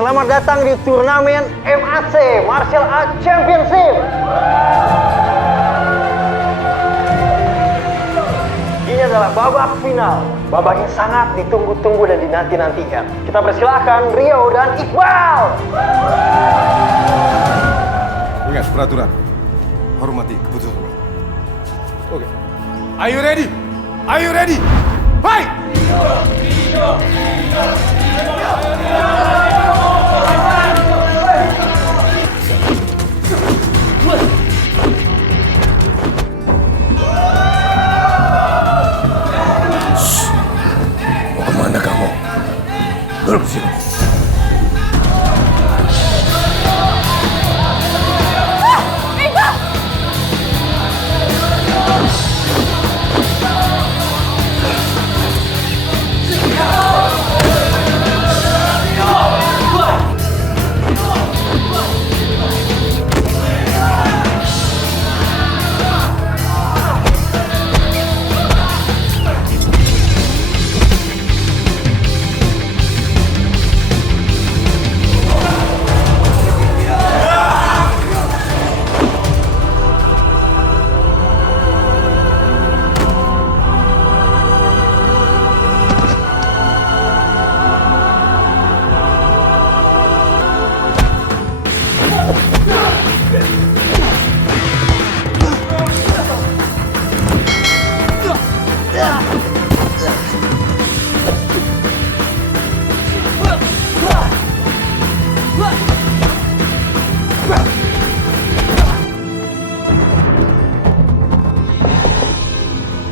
selamat datang di turnamen MAC Martial Arts Championship. Ini adalah babak final, babak yang sangat ditunggu-tunggu dan dinanti-nantikan. Kita persilahkan Rio dan Iqbal. Ingat peraturan, hormati keputusan. Oke. Are you ready? Are you ready? Fight! Mau kemana kamu? Duduk sini.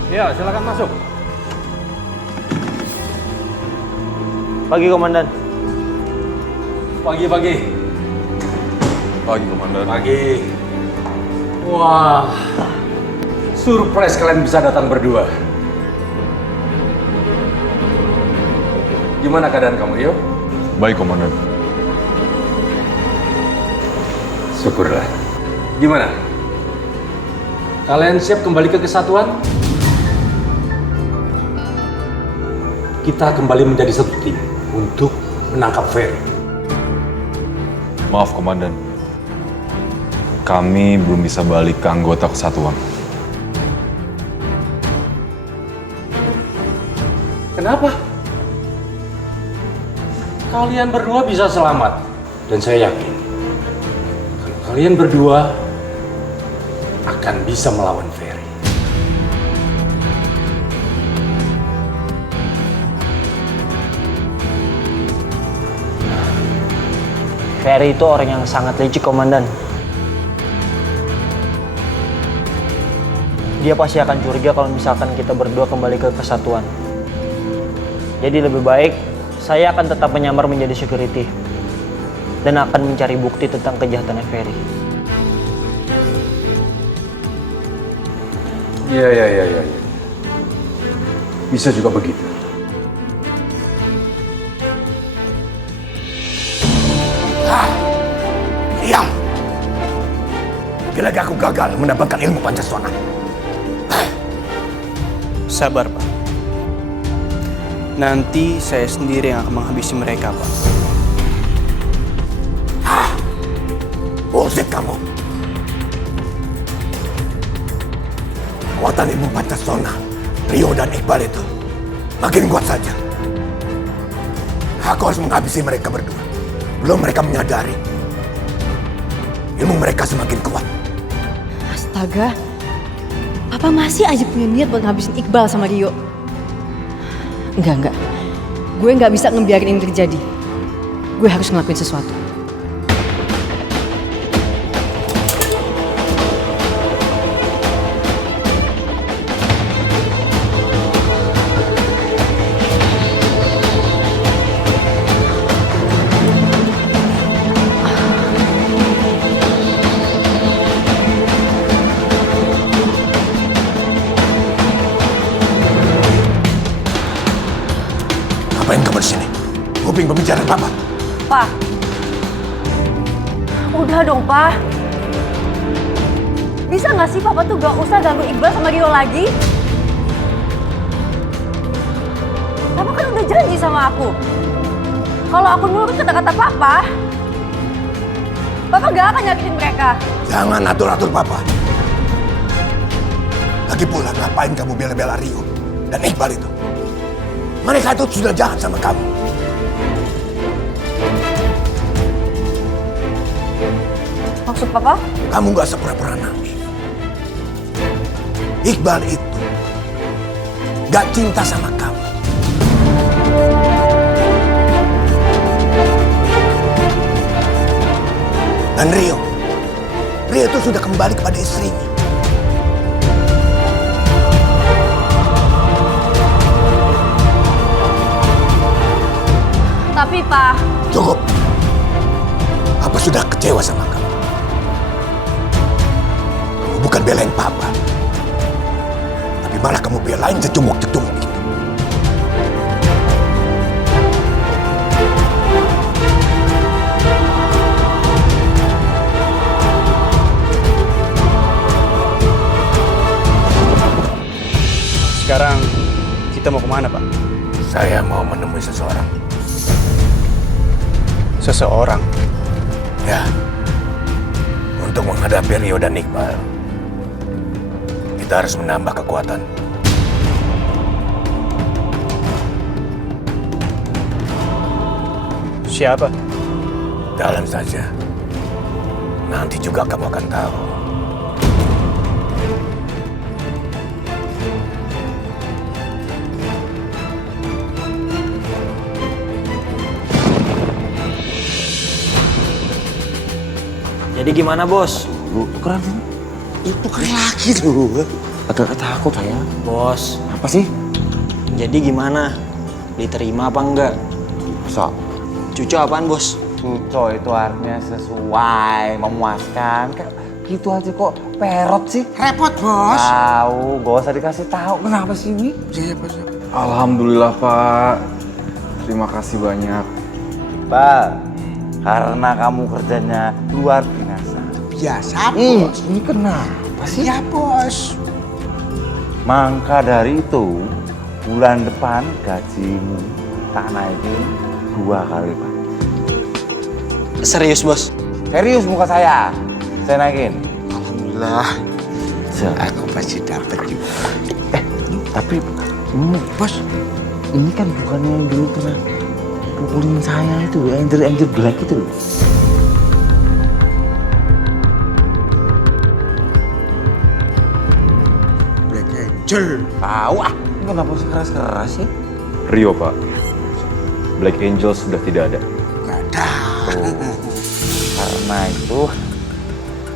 Ya, silakan masuk. Pagi, Komandan. Pagi. Pagi, Komandan. Pagi. Wah, surprise kalian bisa datang berdua. Gimana keadaan kamu, Rio? Baik, Komandan. Syukurlah. Gimana? Kalian siap kembali ke kesatuan? Kita kembali menjadi satu tim untuk menangkap Ferry. Maaf, Komandan. Kami belum bisa balik ke anggota kesatuan. Kenapa? Kalian berdua bisa selamat. Dan saya yakin, kalau kalian berdua akan bisa melawan Ferry. Ferry itu orang yang sangat licik, Komandan. Dia pasti akan curiga kalau misalkan kita berdua kembali ke kesatuan. Jadi lebih baik saya akan tetap menyamar menjadi security dan akan mencari bukti tentang kejahatannya Ferry. Iya. Bisa juga begitu. Diam! Lagi-lagi aku gagal mendapatkan ilmu Pancasona. Sabar, Pak. Nanti saya sendiri yang akan menghabisi mereka, Pak. Bullshit kamu. Kekuatan ilmu Pancasona, Rio dan Iqbal itu makin kuat saja. Aku harus menghabisi mereka berdua. Belum mereka menyadari ilmu mereka semakin kuat. Astaga, Papa masih aja punya niat buat ngabisin Iqbal sama Rio. Enggak. Gue nggak bisa ngebiarin ini terjadi. Gue harus ngelakuin sesuatu. Ngapain kamu di sini? Kuping pembicaraan Papa. Pak, udah dong, Pak. Bisa nggak sih Papa tuh gak usah ganggu Iqbal sama Rio lagi? Papa kan udah janji sama aku. Kalau aku nurut kata-kata Papa, Papa gak akan nyakitin mereka. Jangan atur-atur Papa. Lagi pula ngapain kamu bela-bela Rio dan Iqbal itu? Mereka itu sudah jahat sama kamu. Maksud Papa? Kamu gak sepura-pura nangis. Iqbal itu gak cinta sama kamu. Dan Rio itu sudah kembali kepada istrinya. Tapi Pak, Cukup. Papa sudah kecewa sama kamu. Kamu bukan belain Papa. Tapi malah kamu belain cecunguk-cecunguk itu. Sekarang kita mau kemana, Pak? Saya mau menemui seseorang. Seseorang. Ya. Untuk menghadapi Rio dan Iqbal, kita harus menambah kekuatan. Siapa? Dalam saja. Nanti juga kamu akan tahu. Jadi gimana bos? Keren itu keren lagi tuh. Agak takut saya. Bos, Apa sih? jadi gimana? Diterima apa enggak? So, Cucu apaan bos? cuco itu artinya sesuai, memuaskan. Kayak gitu aja kok perot sih. Repot, Bos. Tahu, gak usah dikasih tahu. Kenapa sih, Wi? Alhamdulillah Pak. Terima kasih banyak. Pak, karena kamu kerjanya luar biasa. Biasa, Bos. Ini kenapa sih? Ya, Bos. Maka dari itu, bulan depan gajimu tak naikin 2 kali, Pak. Serius bos? Serius muka saya naikin. Alhamdulillah. So. Aku pasti dapat juga. Tapi ini bos, ini kan bukan yang dulu pernah pukulin saya itu, Angel Black itu. Black Angel. Tahu ah, ini kenapa keras-keras sih? Rio Pak. Black Angel sudah tidak ada. Gak ada. Karena itu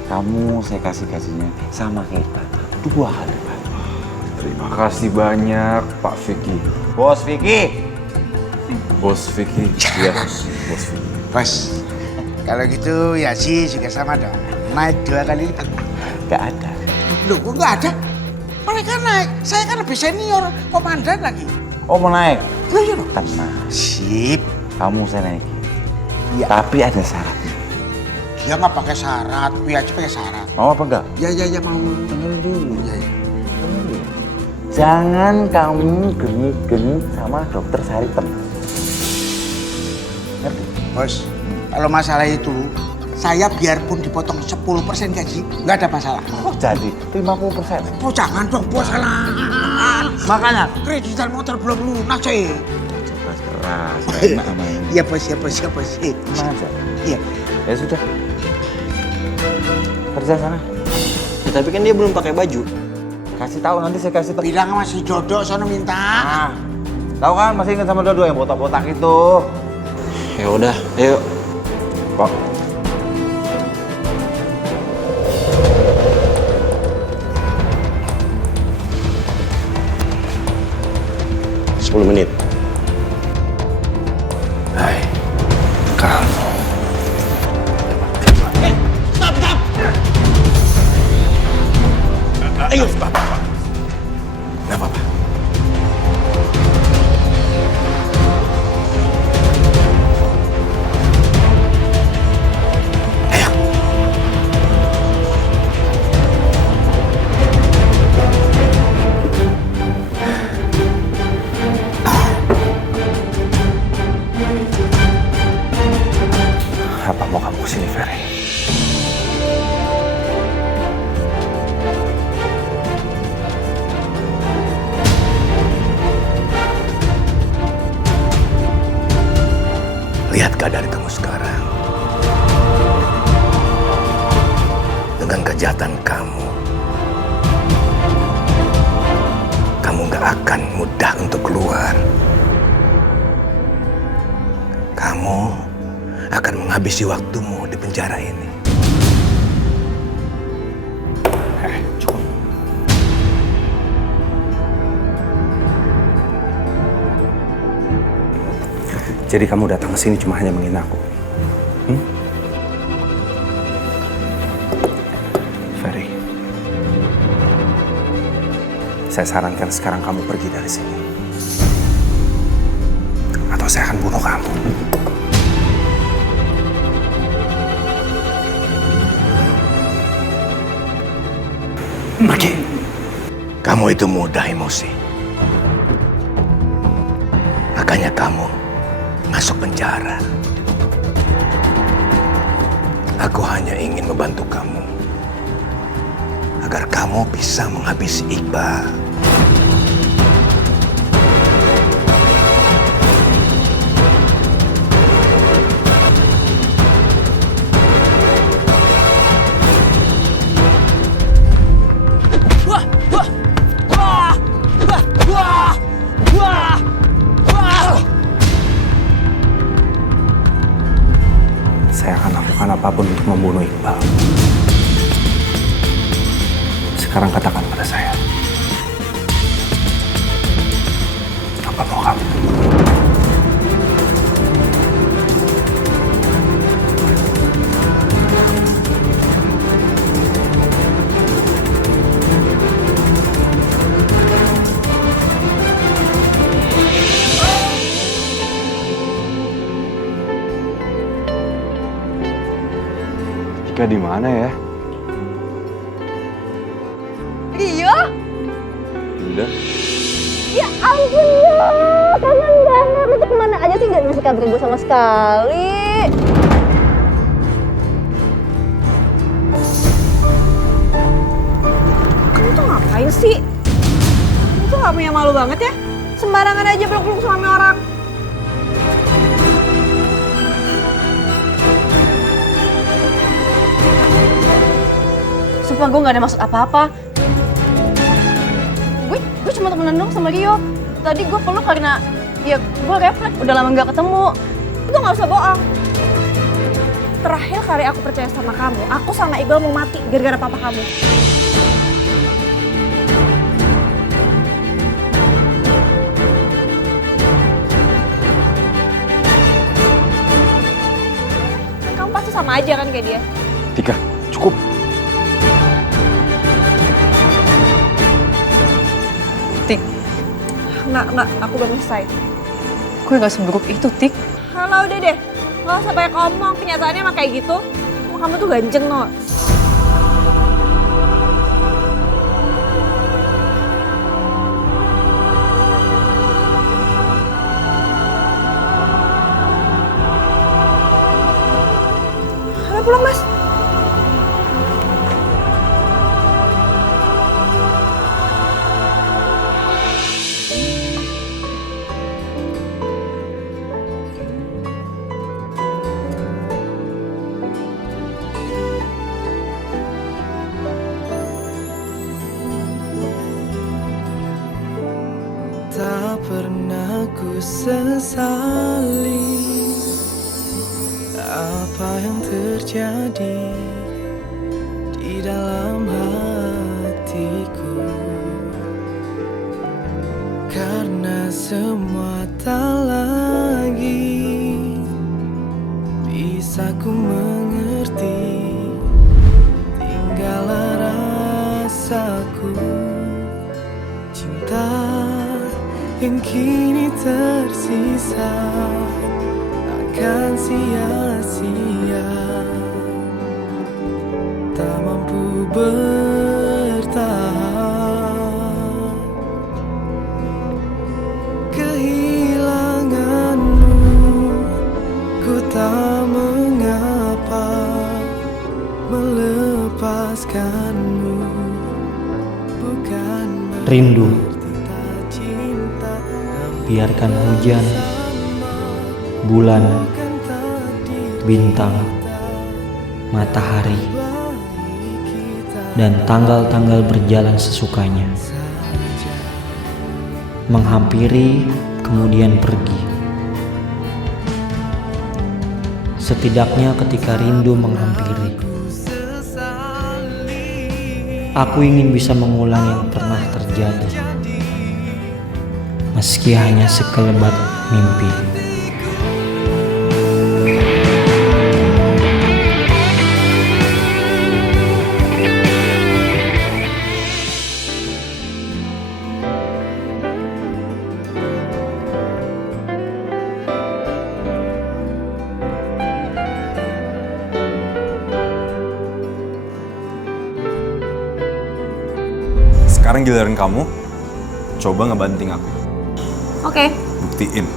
kamu saya kasih gajinya sama kita 2 kali, Pak. Terima kasih banyak Pak Vicky. Bos Vicky. Bos Vicky. Iya, Bos Vicky. Bos, kalau gitu ya sih juga sama dong. Naik 2 kali lipat. Gak ada. Loh, kok nggak ada? Mereka naik. Saya kan lebih senior, komandan lagi. Oh mau naik? Loh, iya dong. Tenang, Sip. kamu saya naikin. Iya. Tapi ada syaratnya. Dia nggak pakai syarat, gue aja pakai syarat. Mau apa enggak? Ya, mau. Dengerin dulu. Ya. Jangan kamu genit-genit sama dokter Saritem. Ngerti? Bos, kalau masalah itu, saya biarpun dipotong 10% gaji, nggak ada masalah. Oh jadi 50%. Oh jangan dong, bos, salah. Makanya Kreditan motor belum lunas, coy. keras-keras, enak sama ini. Iya, bos, ya, bos, ya, bos. Tenang aja. Iya. Ya sudah. Kerja sana. Ya, tapi kan dia belum pakai baju. Kasih tahu nanti saya kasih tahu. Bilang sama si Dodo, sono minta. Ah, tahu kan masih ingat sama Dodo yang botak-botak itu. Ya udah, ayo. Pak, 10 menit. Hai, kamu. Ayo, Pak. Nggak apa-apa. Ayo. mau kamu kesini, Ferry? Lihat keadaan kamu sekarang. Dengan kejahatan kamu, kamu gak akan mudah untuk keluar. Kamu akan menghabisi waktumu di penjara ini. Cukup. Jadi kamu datang ke sini cuma hanya menghina aku? Ferry, saya sarankan sekarang kamu pergi dari sini. Atau saya akan bunuh kamu. Pergi. Kamu itu mudah emosi. Makanya kamu masuk penjara. Aku hanya ingin membantu kamu agar kamu bisa menghabisi Iqbal. Saya akan lakukan apapun untuk membunuh Iqbal. Sekarang katakan pada saya, apa mau kamu? Tika di mana ya? Rio? Dinda? Ya ampun ya, kangen banget. Lu tuh kemana aja sih gak ngasih kabar gue sama sekali? Kamu tuh ngapain sih? Kamu tuh gak punya malu banget ya? Sembarangan aja peluk-peluk suami orang. Sumpah gue gak ada maksud apa-apa. Gue cuma temenan dong sama Rio. Tadi gue peluk karena ya gue refleks udah lama gak ketemu. Gue gak usah bohong. Terakhir kali aku percaya sama kamu, aku sama Iqbal mau mati gara-gara papa kamu. Kamu pasti sama aja kan kayak dia? Tika, cukup. Tik. Enggak, aku belum selesai. Gue gak seburuk itu, Tik. Halo, udah deh. Gak usah banyak ngomong, kenyataannya emang kayak gitu. Kamu tuh ganjeng, no. Ayo pulang, Mas. Tak pernah ku sesali apa yang terjadi di dalam hatiku, karena semua tak lagi bisa ku mengerti. Tinggallah rasaku cinta yang kini tersisa akan sia-sia, tak mampu bertahan. Kehilanganmu ku tak mengapa, melupakanmu, bukan Rindu, tak cinta, biarkan hujan, bulan, bintang, matahari, dan tanggal-tanggal berjalan sesukanya. Menghampiri, kemudian pergi. Setidaknya ketika rindu menghampiri, aku ingin bisa mengulang yang pernah terjadi, meski hanya sekelebat mimpi. Sekarang giliran kamu, coba ngebanting aku. Oke. Buktiin.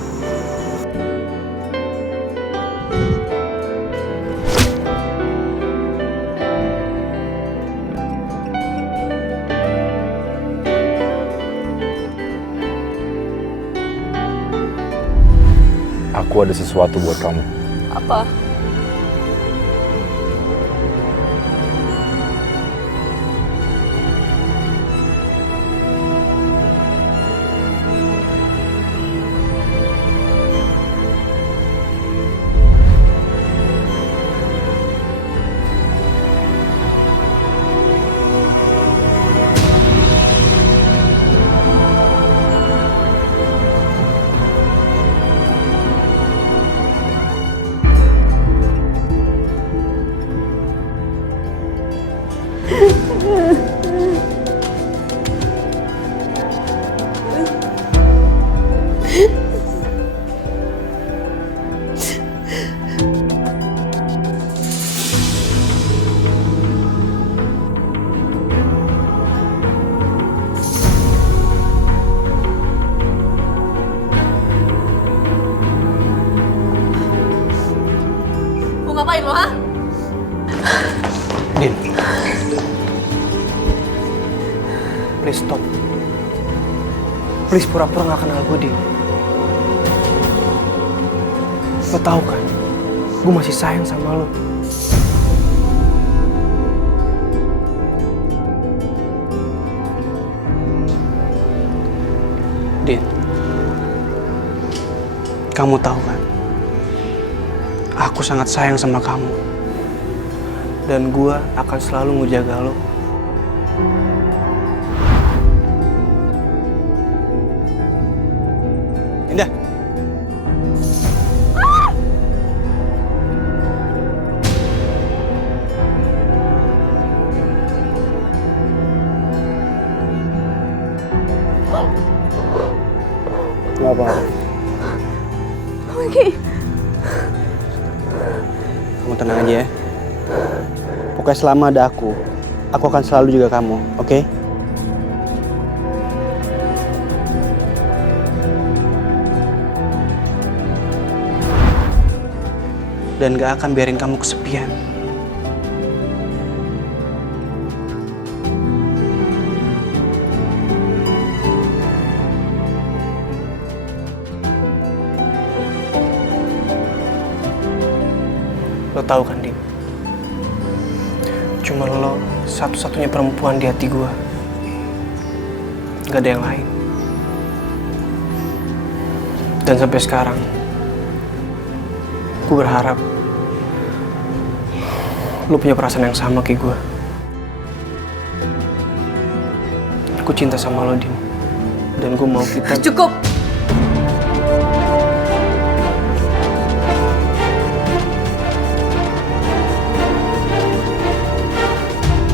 Aku ada sesuatu buat kamu. Apa? Mau ngapain lo, ha? Din. Please stop. Please pura-pura gak kenal gue, Din. Lo tau kan, gue masih sayang sama lo. Din, kamu tahu kan, aku sangat sayang sama kamu. Dan gue akan selalu ngejaga lo. Indah. Gak apa-apa. Oke. Kamu tenang aja ya. Pokoknya selama ada aku akan selalu jaga kamu, oke? Dan gak akan biarin kamu kesepian. Lo tahu kan, Din? Cuma lo satu-satunya perempuan di hati gue. Gak ada yang lain. Dan sampai sekarang, gue berharap lo punya perasaan yang sama kayak gue. Aku cinta sama lo, Din. Dan gue mau kita... Cukup!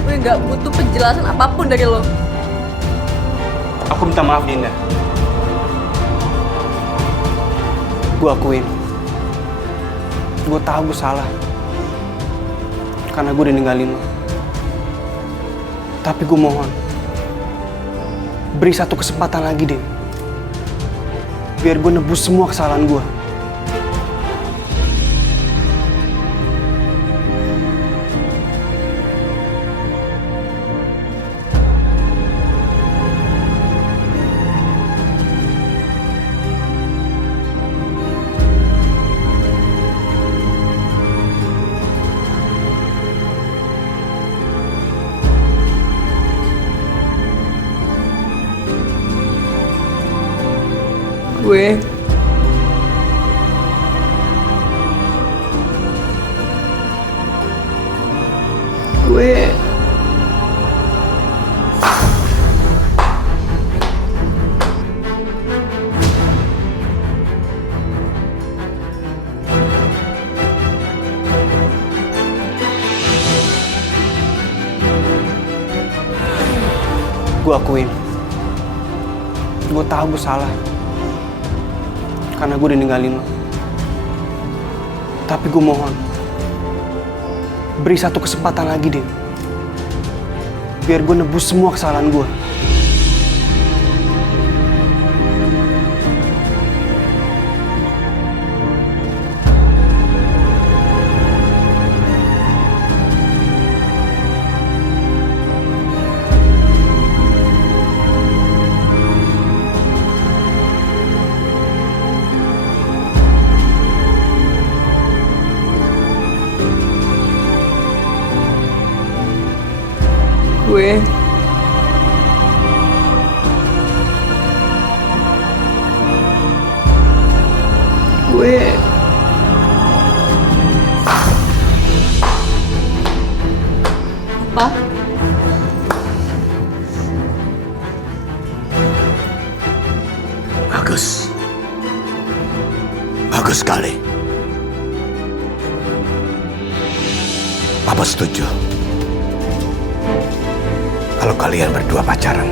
Gue nggak butuh penjelasan apapun dari lo. Aku minta maaf, Dinda. Gue akuin. Gue tahu gue salah. Karena gue udah ninggalin lo. Tapi gue mohon, beri satu kesempatan lagi, Din. Biar gue nebus semua kesalahan gue. Gue Gue akuin. Gue tahu gue salah. Karena gue udah ninggalin lo. Tapi gue mohon, beri satu kesempatan lagi, Din. Biar gue nebus semua kesalahan gue. Apa? Bagus. Bagus sekali. Papa setuju. Kalau kalian berdua pacaran.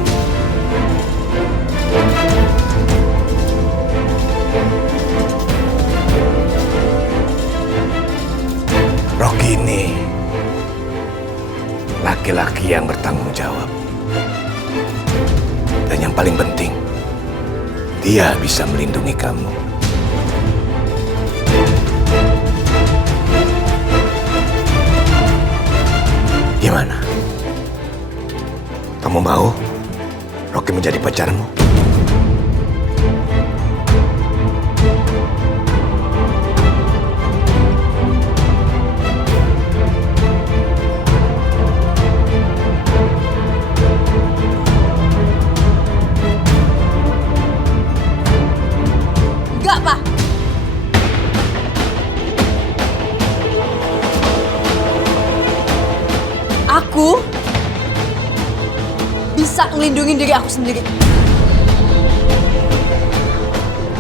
Rocky ini laki-laki yang bertanggung jawab. Dan yang paling penting, dia bisa melindungi kamu. Gimana? Kamu mau Rocky menjadi pacarmu? Enggak, Pak. Aku bisa ngelindungin diri aku sendiri.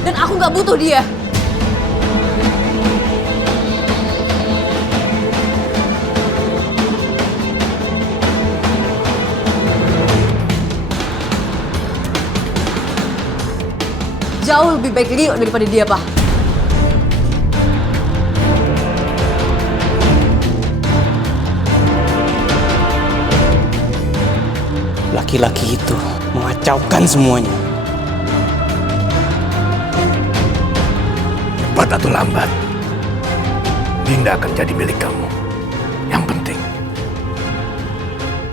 Dan aku nggak butuh dia. Jauh lebih baik Rio daripada dia, Pak. Laki-laki itu mengacaukan semuanya. Cepat atau lambat, Dinda akan jadi milik kamu. Yang penting,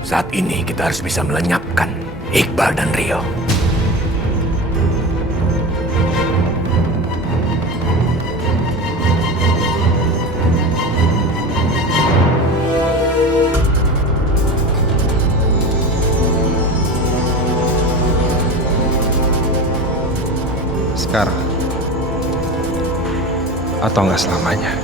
saat ini kita harus bisa melenyapkan Iqbal dan Rio. Sekarang atau nggak selamanya.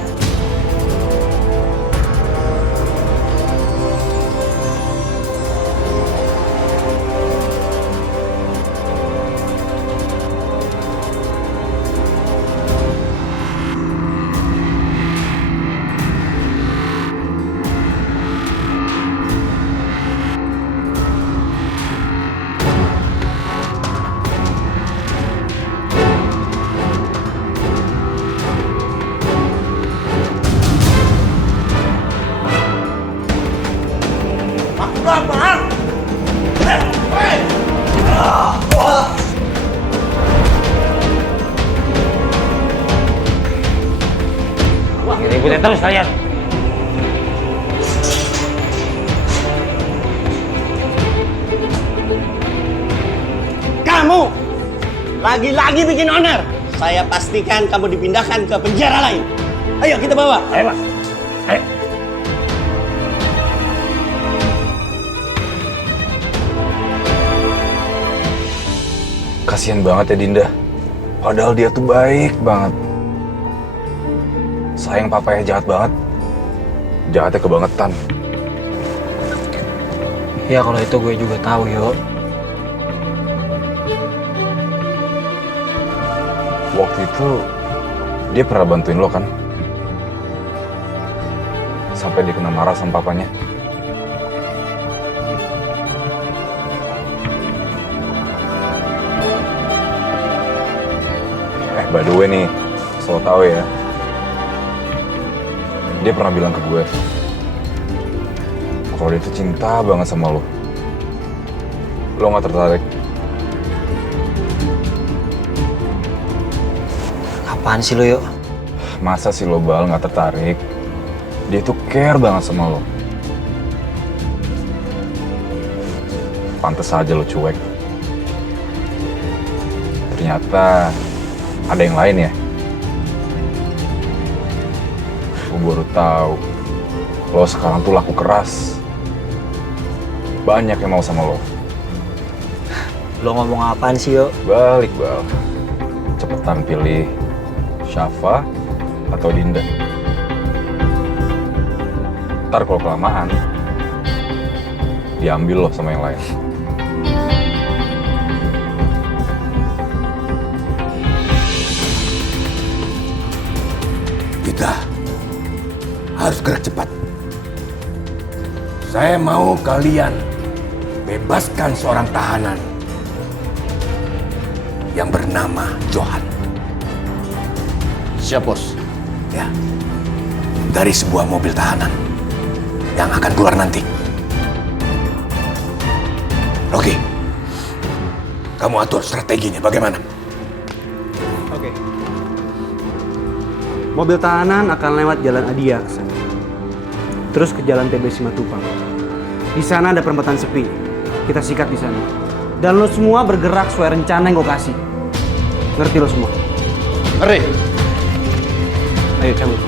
Ributin terus kalian. Kamu lagi-lagi bikin oner. Saya pastikan kamu dipindahkan ke penjara lain. Ayo kita bawa. Ayo, Mas. Ayo. Kasian banget ya Dinda. Padahal dia tuh baik banget. Sayang papanya jahat banget. Jahatnya kebangetan. Ya kalau itu gue juga tahu, yo. Waktu itu dia pernah bantuin lo kan? Sampai dia kena marah sama papanya. By the way nih, so tau ya. Dia pernah bilang ke gue kalau dia tuh cinta banget sama lo. Lo gak tertarik? Apaan sih lo, yo? Masa sih lo, Bal, gak tertarik? Dia tuh care banget sama lo. Pantes aja lo cuek. Ternyata ada yang lain ya? Gue baru tahu lo sekarang tuh laku keras. Banyak yang mau sama lo. Lo ngomong apaan sih, yo? Balik, Bal. Cepetan pilih Syafa atau Dinda. Ntar kalau kelamaan, diambil lo sama yang lain. Kita harus gerak cepat. Saya mau kalian bebaskan seorang tahanan yang bernama Johan. Siap, Bos. Ya, dari sebuah mobil tahanan yang akan keluar nanti. Oke, kamu atur strateginya bagaimana? Oke. Mobil tahanan akan lewat jalan Adia ke sana. Terus ke jalan TB Simatupang. Di sana ada perempatan sepi. Kita sikat di sana. Dan lo semua bergerak sesuai rencana yang gue kasih. Ngerti lo semua? Ngerti. Ayo cabut.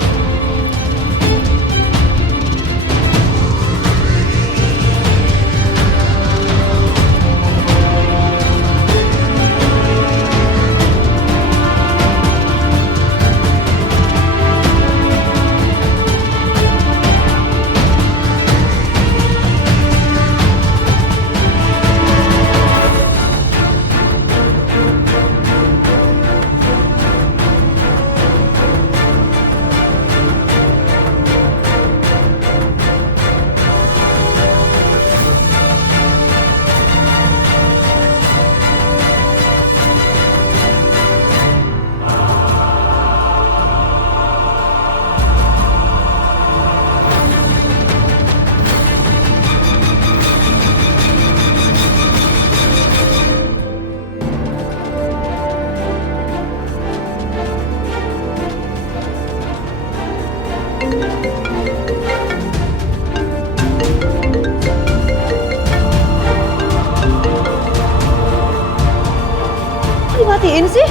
Dimatiin sih?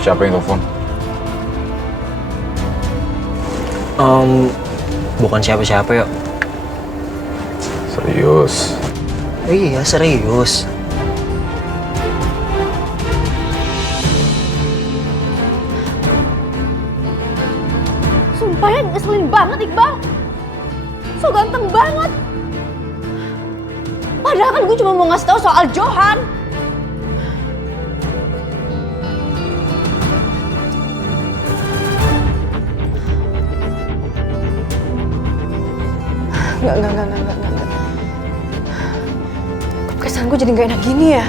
Siapa yang telepon? Bukan siapa-siapa, yo. Serius? Iya, serius. Sumpah ya ngeselin banget, Iqbal. So ganteng banget. Padahal kan gue cuma mau ngasih tahu soal Johan. Enggak. Kesan gue jadi gak enak gini ya.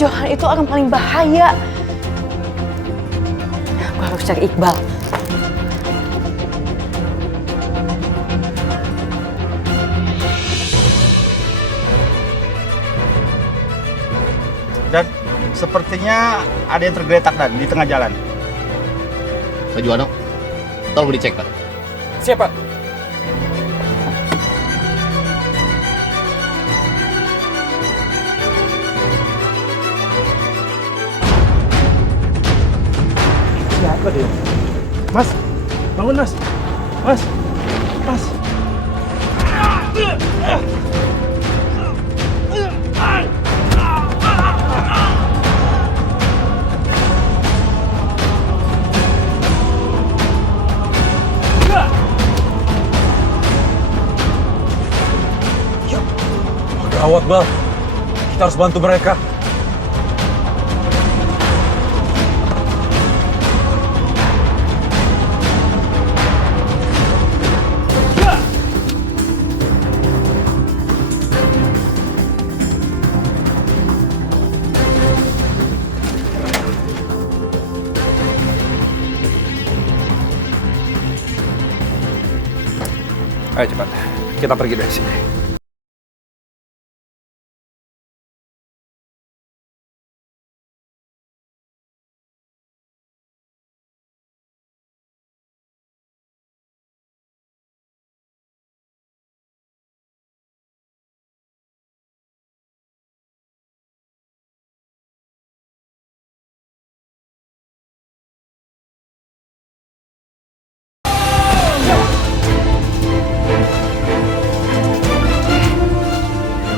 Johan itu orang paling bahaya. Gue harus cari Iqbal. Dan sepertinya ada yang tergeletak dan di tengah jalan. Pak Juwano, tolong dicek, Pak. Siap, Pak. Siapa dia? Mas, bangun mas. Mas. Gawat, Bal. Kita harus bantu mereka. Ayo cepat, kita pergi dari sini.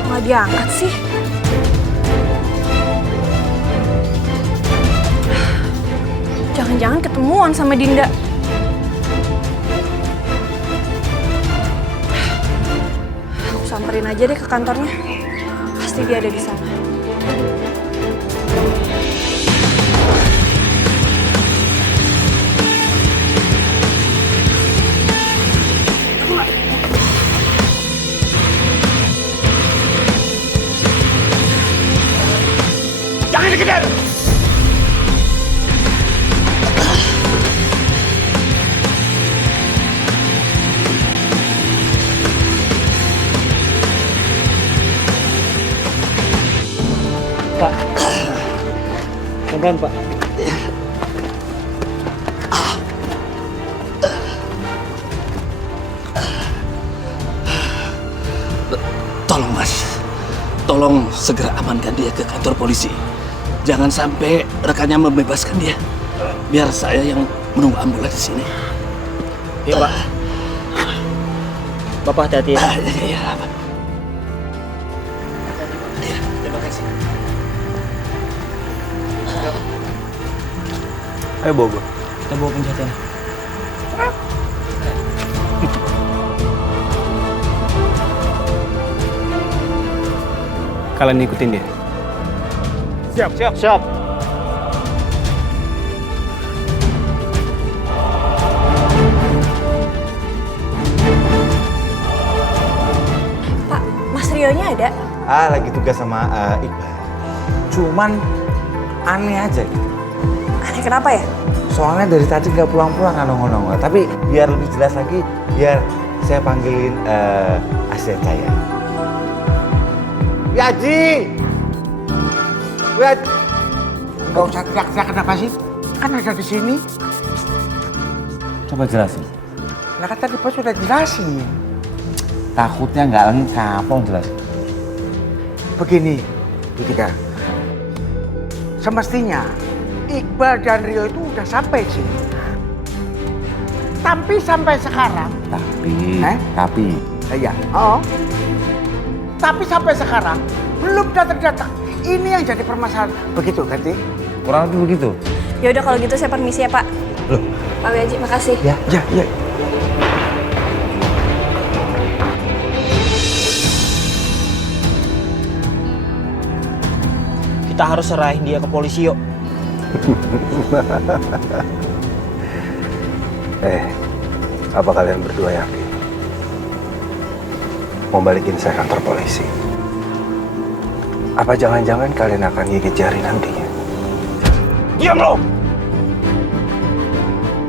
Nggak diangkat sih. Jangan-jangan ketemuan sama Dinda. Aku samperin aja deh ke kantornya. Pasti dia ada di sana. Jangan dikejar! Pak. Pelan-pelan, Pak. Tolong, Mas. Tolong segera amankan dia ke kantor polisi. Jangan sampai rekannya membebaskan dia. Biar saya yang menunggu ambulans di sini. Iya, Pak. Bapak hati-hati ya. Iya, Pak. Iya, terima kasih. Ayo bawa gua. Kita bawa penjahatnya. Kalian ikutin dia. Siap, siap. Siap. Pak, Mas Rionya ada? Lagi tugas sama Iqbal. Cuman aneh aja gitu. Aneh kenapa ya? Soalnya dari tadi nggak pulang-pulang nongol-nongol. Tapi biar lebih jelas lagi, biar saya panggilin asisten saya. Yaji! Gak usah teriak-teriak, kenapa sih? Kan ada di sini. Coba jelasin. Lah kan tadi Bos sudah jelasin. Takutnya nggak lengkap, mau jelasin. Begini, Dika. Semestinya Iqbal dan Rio itu udah sampai sini. Tapi sampai sekarang. Tapi. Iya. Oh. Tapi sampai sekarang belum datang-datang. Ini yang jadi permasalahan. Begitu, Ganti? Kurang lebih begitu. Ya udah kalau gitu saya permisi ya, Pak. Loh. Pak Wiaji, makasih. Ya. Kita harus serahin dia ke polisi, yuk. Apa kalian berdua yakin mau balikin saya kantor polisi? Apa jangan-jangan kalian akan gigit jari nantinya? Diam lo!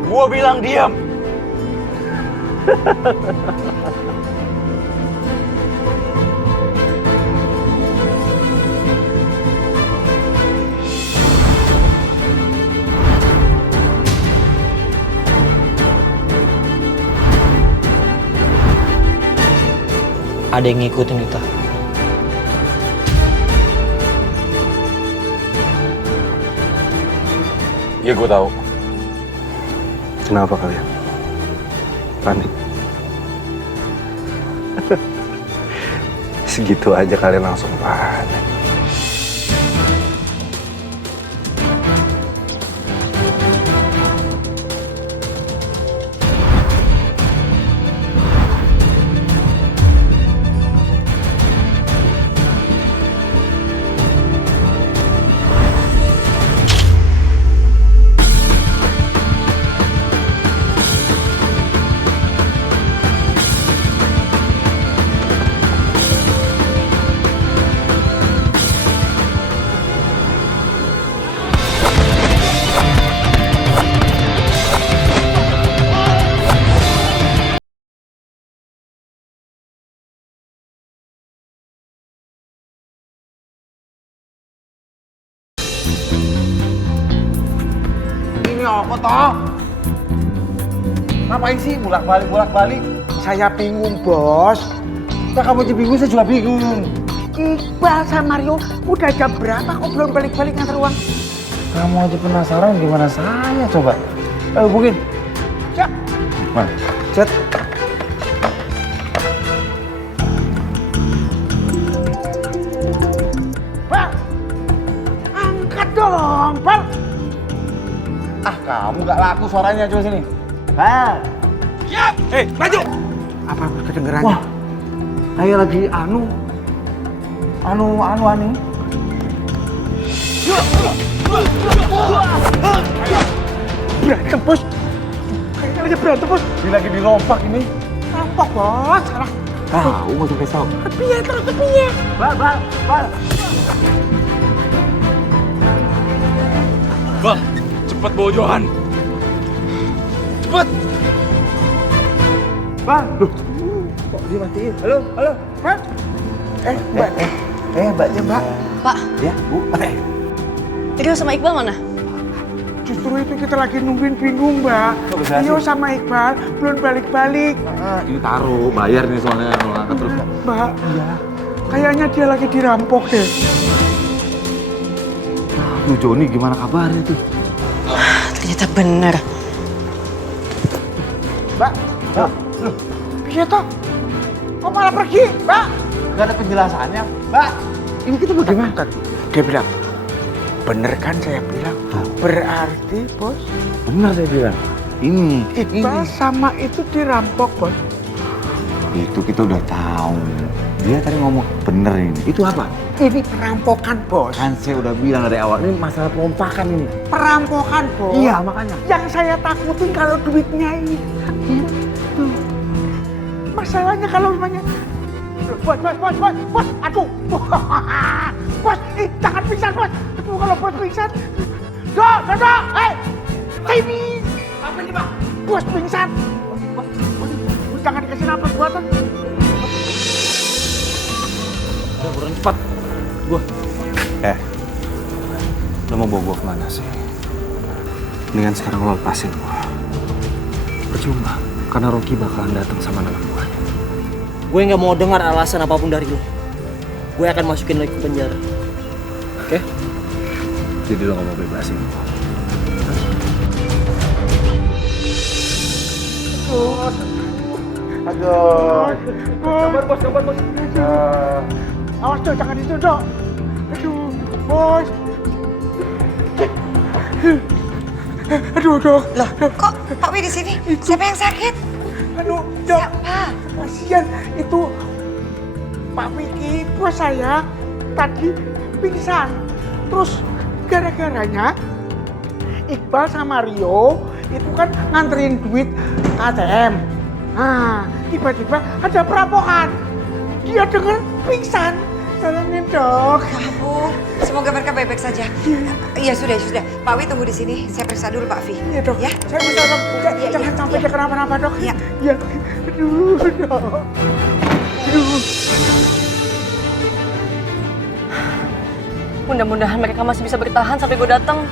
Gua bilang diam! Ada yang ngikutin kita. Iya, gue tahu. Kenapa kalian? Panik? segitu aja kalian langsung panik. Ini apa toh? Ngapain sih bolak-balik? Saya bingung, Bos. Nah, kamu aja bingung, saya juga bingung. Iqbal sama Rio udah jam berapa kok belum balik-balik nganter uang? Kamu aja penasaran, gimana saya coba? Ayo hubungin. Siap. Mana? Chat. Bal, angkat dong, Bal. Ah, kamu gak laku suaranya, coba sini. Bal. Siap. Maju. Apa kedengerannya? Wah, saya lagi anu. Berantem, Bos. Kayaknya lagi berantem, Bos. Dia lagi dirompak ini. Rampok, Bos. Salah. Tahu, mau sampai tahu. Kepiye terus kepiye? Bal. Bal, cepat bawa Johan. Cepet. Bal. Kok dimatiin? Halo. Bal. Mbak. Mbaknya, Mbak. Pak, Ya, Bu. Rio sama Iqbal mana? Justru itu kita lagi nungguin bingung, Mbak. Kok bisa Rio sih? sama Iqbal belum balik-balik. Ini taruh, bayar nih soalnya kalau angkat terus. Mbak. Iya. Kayaknya dia lagi dirampok deh. Tuh Joni gimana kabarnya tuh? Ternyata bener. Mbak. Loh. Bisa toh? Kok malah pergi, Mbak? Gak ada penjelasannya, Mbak. Ini kita bagaimana? Dia bilang, bener kan saya bilang? Berarti, Bos, Benar saya bilang. Ini. Iqbal sama itu dirampok, Bos. Itu kita udah tahu. Dia tadi ngomong bener ini. Itu apa? Ini perampokan, Bos. Kan saya udah bilang dari awal, ini masalah perompakan ini. Perampokan, Bos. Iya, makanya. Yang saya takutin kalau duitnya itu. Masalahnya kalau namanya Bos, aduh. Bos, jangan pingsan, Bos. Aduh, kalau Bos pingsan. Dodo, sini. Apa ini, Pak? Bos pingsan. Bos, jangan dikasih nafas buatan. Udah buruan cepat. Gua. Lo mau bawa gua kemana sih? Mendingan sekarang lo lepasin gua. Percuma, karena Rocky bakalan datang sama anak gua. Gue nggak mau dengar alasan apapun dari lo. Gue akan masukin lo ke penjara. Oke? Jadi lo nggak mau bebasin gua. Aduh. Sabar, Bos. Awas tuh, jangan itu, Dok. Aduh, Bos. Aduh, Dok. Loh, kok Pak Wi di sini? Siapa yang sakit? Aduh, Dok. Siapa? Kasian itu Pak Wiki, bos saya tadi pingsan. Terus gara-garanya Iqbal sama Rio itu kan nganterin duit ATM. Nah, tiba-tiba ada perampokan. Dia denger pingsan. Tolongin, Dok. Kamu, semoga mereka baik-baik saja. Iya, sudah. Pak Wi tunggu di sini. Saya periksa dulu Pak Vi. Iya, Dok. Ya? Saya minta, Dok. Jangan sampai dia kenapa-napa, Dok. Iya. Iya. Aduh, Dok. Aduh. Mudah-mudahan mereka masih bisa bertahan sampai gue datang.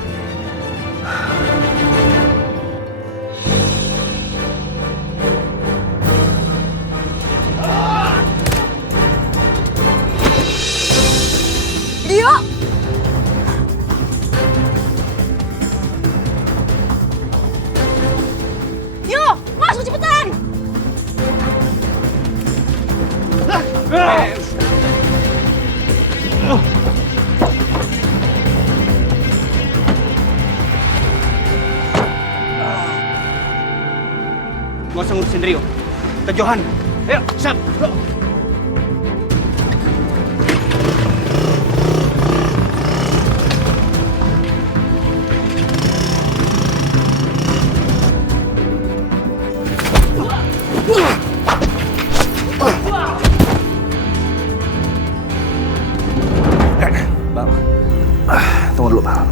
Dio! Yo, masuk cepetan! Gak usah ngurusin Rio. Kita Johan. Ayo, siap. Bro. Bang, tunggu dulu Bang.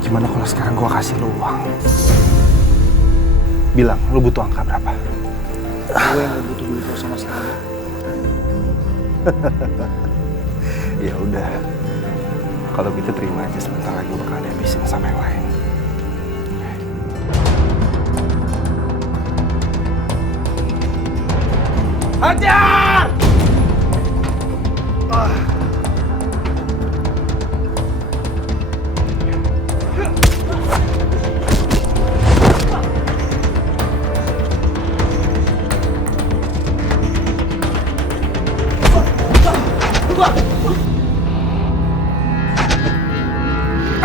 Gimana kalau sekarang gua kasih lu uang? Bilang, lu butuh angka berapa? Gue yang butuh duit lo sama sekali. Ya udah, kalau gitu terima aja, sebentar lagi gue bakal habisin sama yang lain. Hajar!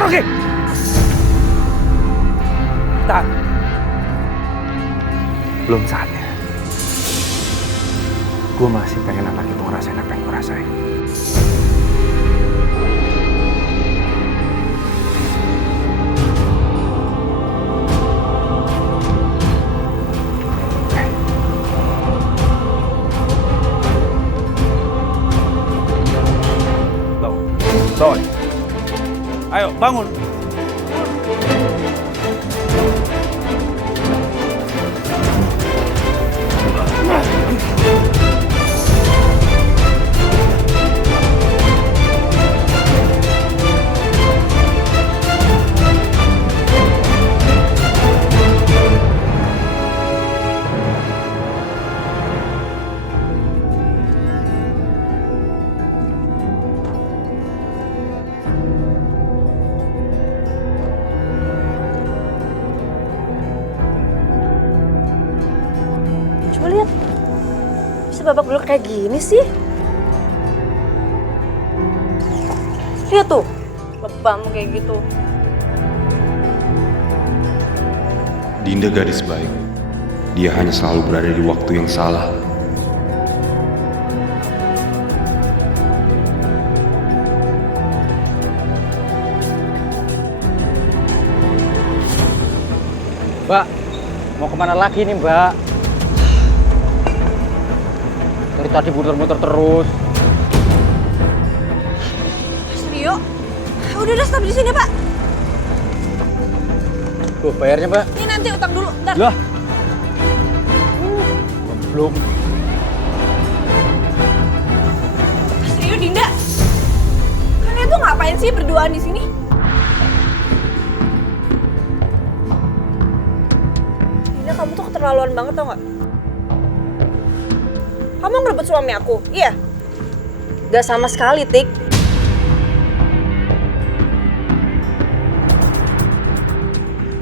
Oke. Tahan. Belum saatnya. Gue masih pengen anak itu ngerasain apa yang gue rasain. Soy. Ayo, bangun. Coba lihat. Bisa babak belur kayak gini sih. Lihat tuh. Lebam kayak gitu. Dinda gadis baik. Dia hanya selalu berada di waktu yang salah. Mbak, mau kemana lagi nih Mbak? Dari tadi muter-muter terus. Mas Rio, udah stop di sini Pak. Tuh bayarnya Mbak. Ini nanti utang dulu, ntar. Lah. Belum. Mas Rio, Dinda, kalian tuh ngapain sih berduaan di sini? Dinda, kamu tuh keterlaluan banget tau gak? Kamu ngerebut suami aku, iya? Gak sama sekali, Tik.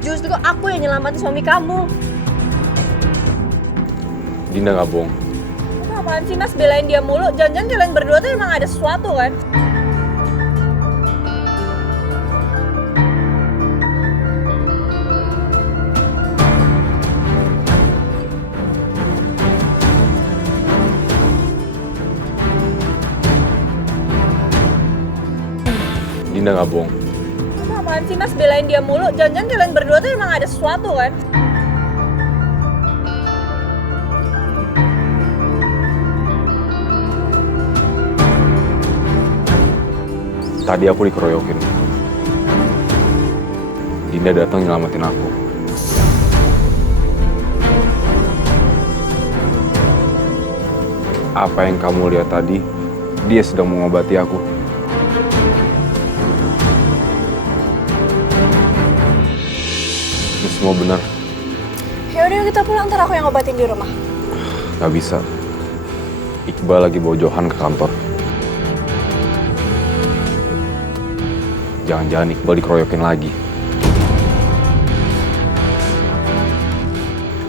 Justru aku yang nyelamatin suami kamu. Dinda nggak bohong. Itu apaan sih Mas, belain dia mulu? Jangan-jangan kalian berdua tuh emang ada sesuatu kan? Dinda nggak bohong. Itu apaan sih Mas, belain dia mulu? Jangan-jangan kalian berdua tuh emang ada sesuatu kan? Tadi aku dikeroyokin. Dinda datang nyelamatin aku. Apa yang kamu lihat tadi, dia sedang mengobati aku. Ini semua benar. Ya udah kita pulang, ntar aku yang ngobatin di rumah. Gak bisa. Iqbal lagi bawa Johan ke kantor. Jangan-jangan Iqbal dikeroyokin lagi.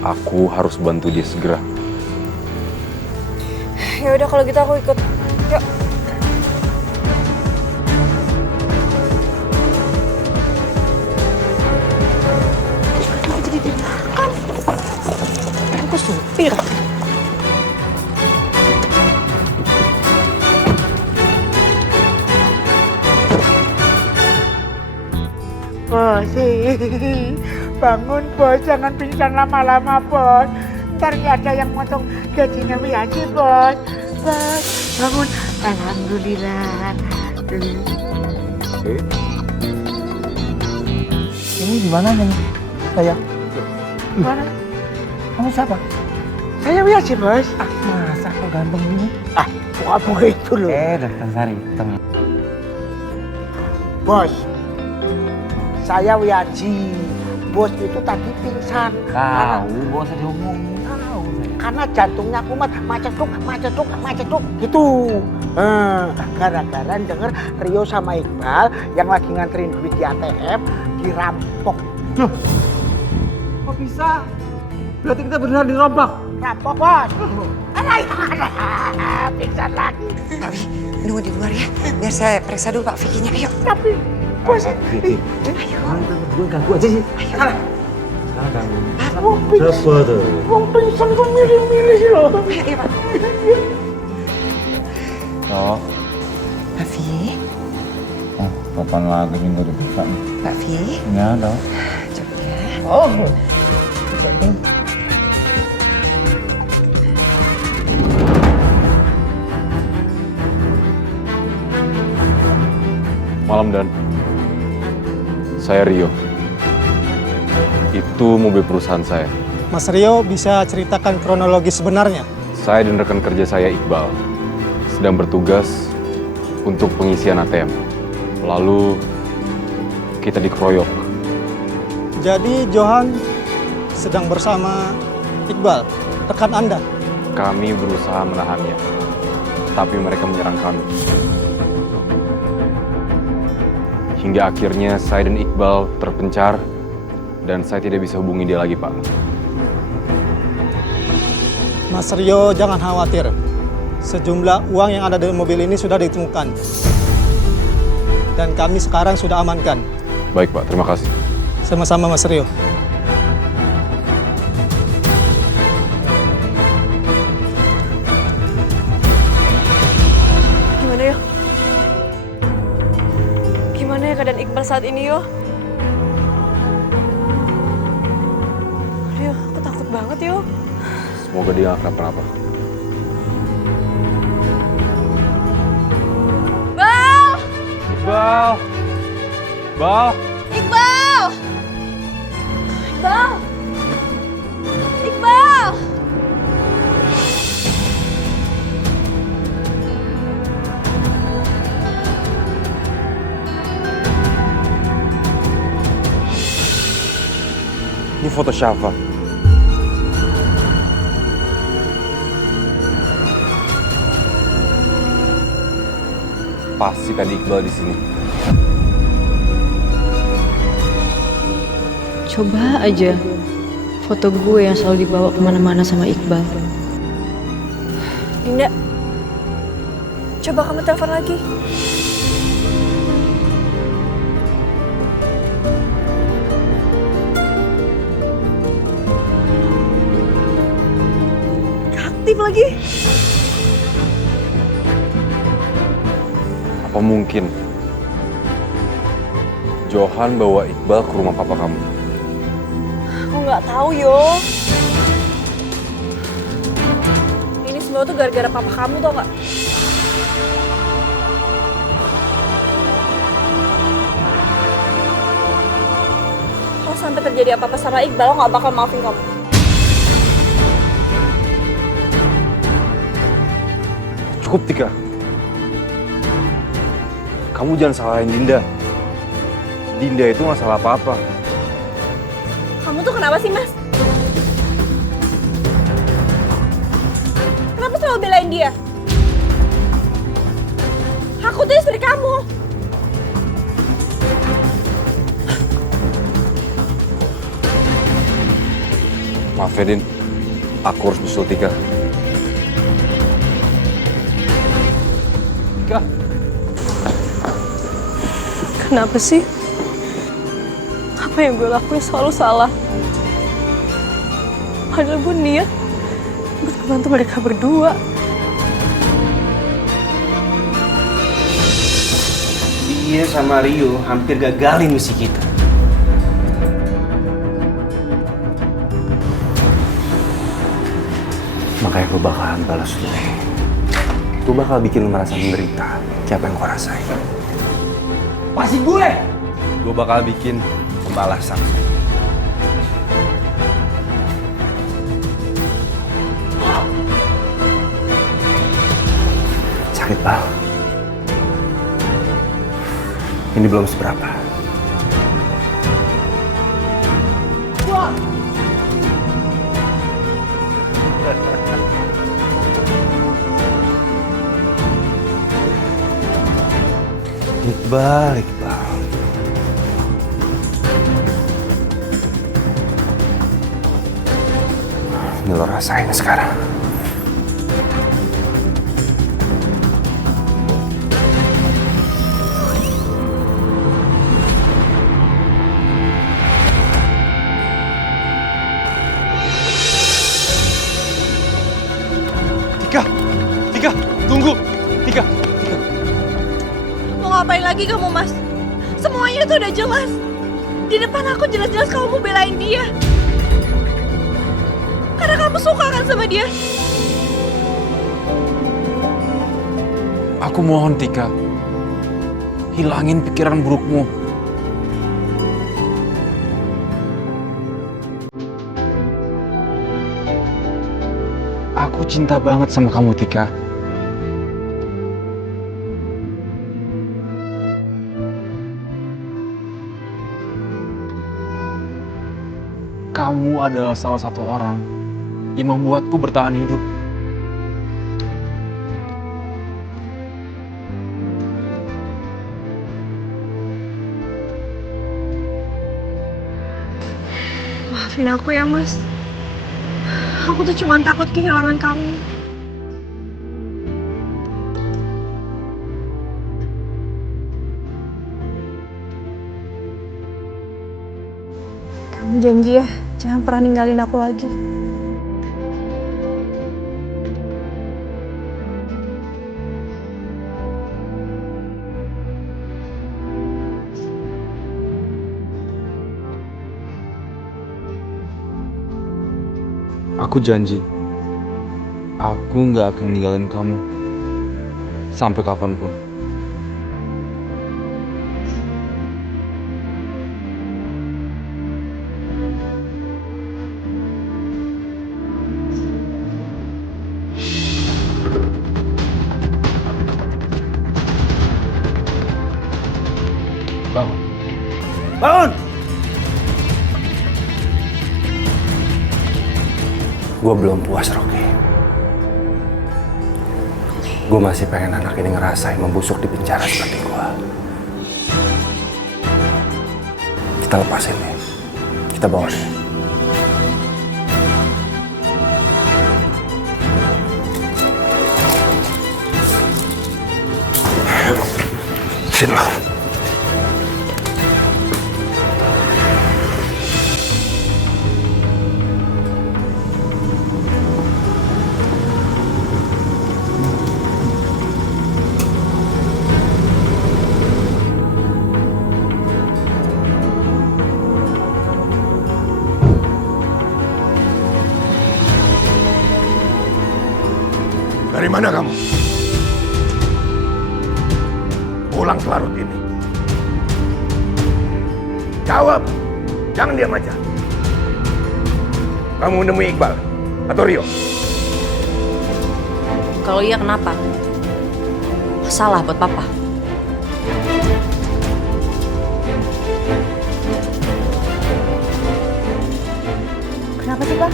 Aku harus bantu dia segera. Ya udah kalau gitu aku ikut. Yuk. kafir. Bos, bangun bos, jangan pingsan lama-lama bos. Ntar nggak ada yang motong gajinya Wiyaji bos. Bos, bangun. Alhamdulillah. Ini di mana nih? Saya. Mana? Kamu siapa? Saya Wiyaji bos. Masa kok ganteng ini? Bukan begitu loh. Dokter Sari. Bos, saya Wiyaji. Bos itu tadi pingsan. Bos diomong. Karena jantungnya kumat, macet gitu. Gara-gara denger Rio sama Iqbal yang lagi nganterin duit di ATM dirampok. Loh, kok bisa? Berarti kita benar dirombak. Rampok bos. Pingsan lagi. Pak Wi, nunggu di luar ya. Biar saya periksa dulu Pak Vicky-nya. Ayo. Tapi bos, ayo. Gue ganggu aja sih. Ayo. Siapa tuh? Wong pingsan kok milih-milih loh. Ayo Pak. Oh, Pak Vi. oh, kapan lagi minta diperiksa nih? Pak Vi. Nggak ada. Coba ya. Oh. Malam Dan. Saya Rio. Itu mobil perusahaan saya. Mas Rio bisa ceritakan kronologi sebenarnya? Saya dan rekan kerja saya Iqbal sedang bertugas untuk pengisian ATM. Lalu kita dikeroyok. Jadi Johan sedang bersama Iqbal, rekan Anda? Kami berusaha menahannya, tapi mereka menyerang kami. Hingga akhirnya saya dan Iqbal terpencar dan saya tidak bisa hubungi dia lagi, Pak. Mas Rio, jangan khawatir. Sejumlah uang yang ada di mobil ini sudah ditemukan. Dan kami sekarang sudah amankan. Baik, Pak. Terima kasih. Sama-sama, Mas Rio. Gimana yo? Gimana ya keadaan Iqbal saat ini yo? Aduh, aku takut banget yo. Semoga dia nggak kenapa-napa. Bal! Iqbal! Bal! Iqbal! Iqbal! Iqbal! Ini foto Syafa. Pasti tadi Iqbal di sini. Coba aja foto gue yang selalu dibawa kemana-mana sama Iqbal. Dinda, coba kamu telepon lagi. Aktif lagi. Apa mungkin Johan bawa Iqbal ke rumah papa kamu? Aku nggak tahu yo. Ini semua tuh gara-gara papa kamu tau nggak? Kalau sampai terjadi apa-apa sama Iqbal, lo nggak bakal maafin kamu. Cukup, Tika. Kamu jangan salahin Dinda. Dinda itu nggak salah apa-apa. Kamu tuh kenapa sih, Mas? Kenapa selalu belain dia? Aku tuh istri kamu. Maaf ya, Din. Aku harus nyusul Tika. Tika. Kenapa sih? Apa yang gue lakuin selalu salah? Padahal gue niat buat ngebantu mereka berdua. Dia sama Rio hampir gagalin misi kita. Makanya gue bakalan balas lu. Gue bakal bikin lu merasa menderita. Siapa yang gue rasain? Pasti gue! Gue bakal bikin pembalasan. Sakit banget. Ini belum seberapa. Wah! Iqbal. Ini lo rasain sekarang. Tika, tunggu. Tika. Mau ngapain lagi kamu, Mas? Semuanya tuh udah jelas. Di depan aku jelas-jelas kamu belain dia. Karena kamu suka kan sama dia. Aku mohon, Tika. Hilangin pikiran burukmu. Aku cinta banget sama kamu, Tika. Kamu adalah salah satu orang yang membuatku bertahan hidup. Maafin aku ya, Mas. Aku tuh cuma takut kehilangan kamu. Kamu janji ya, jangan pernah ninggalin aku lagi. Aku janji, aku nggak akan ninggalin kamu sampai kapanpun. Bangun. Bangun! Gue belum puas, Rocky. Gue masih pengen anak ini ngerasain membusuk di penjara seperti gue. Kita lepasin nih. Kita bawa dia. Sini lo. Dari mana kamu? Pulang selarut ini. Jawab, jangan diam aja. Kamu menemui Iqbal atau Rio? Kalau iya kenapa? Masalah buat papa. Kenapa sih, Pak?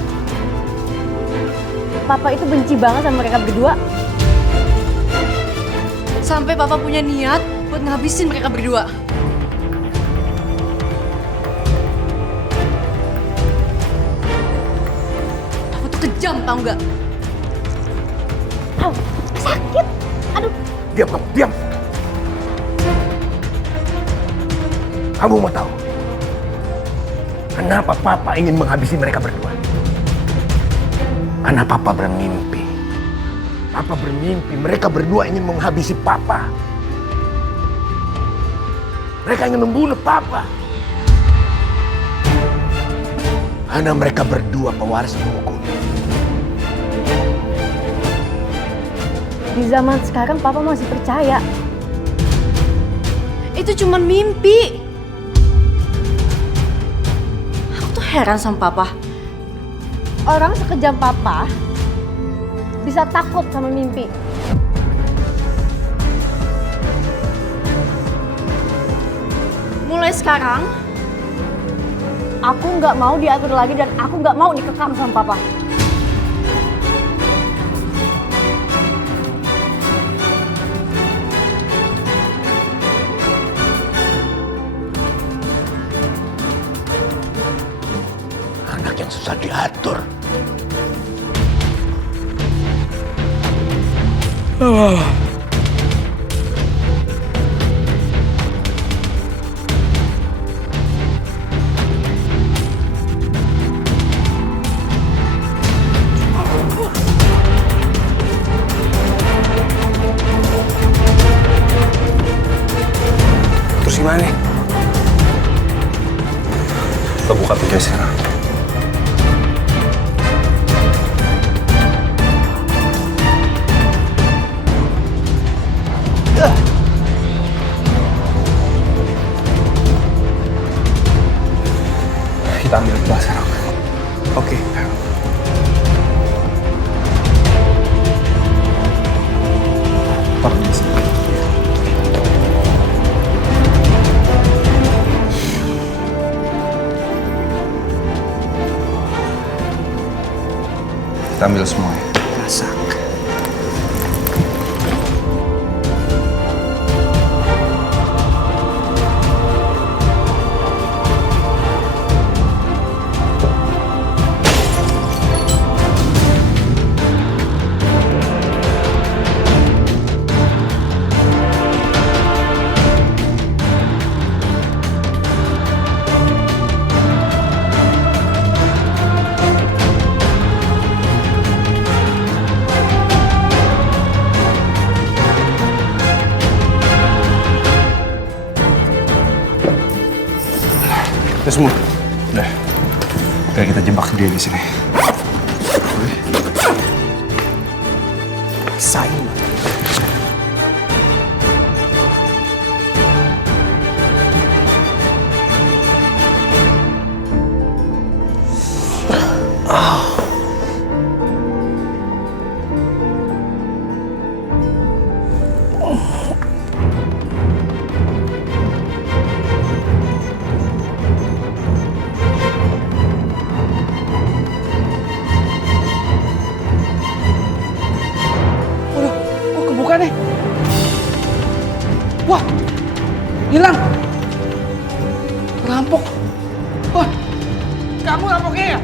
Papa itu benci banget sama mereka berdua. Sampai papa punya niat buat ngabisin mereka berdua. Papa tuh kejam, tau nggak? Au, sakit. Aduh. Diam kamu, diam. Kamu mau tahu kenapa Papa ingin menghabisi mereka berdua? Karena Papa bermimpi. Papa bermimpi mereka berdua ingin menghabisi Papa. Mereka ingin membunuh Papa. Karena mereka berdua pewaris hukum. Di zaman sekarang Papa masih percaya. Itu cuma mimpi. Aku tuh heran sama Papa. Orang sekejam Papa bisa takut sama mimpi. Mulai sekarang, aku nggak mau diatur lagi dan aku nggak mau dikekang sama Papa. Anak yang susah diatur. Terus gimana nih? Kita buka pintu sekarang. Kita ambil Iqbal sekarang. Oke. Permisi. Kita ambil semua ya. Masak. Kita semua. Udah. Kayak kita jebak dia di sini. Sayang. Kebuka nih. Wah, hilang. Perampok. Wah, kamu rampoknya ya?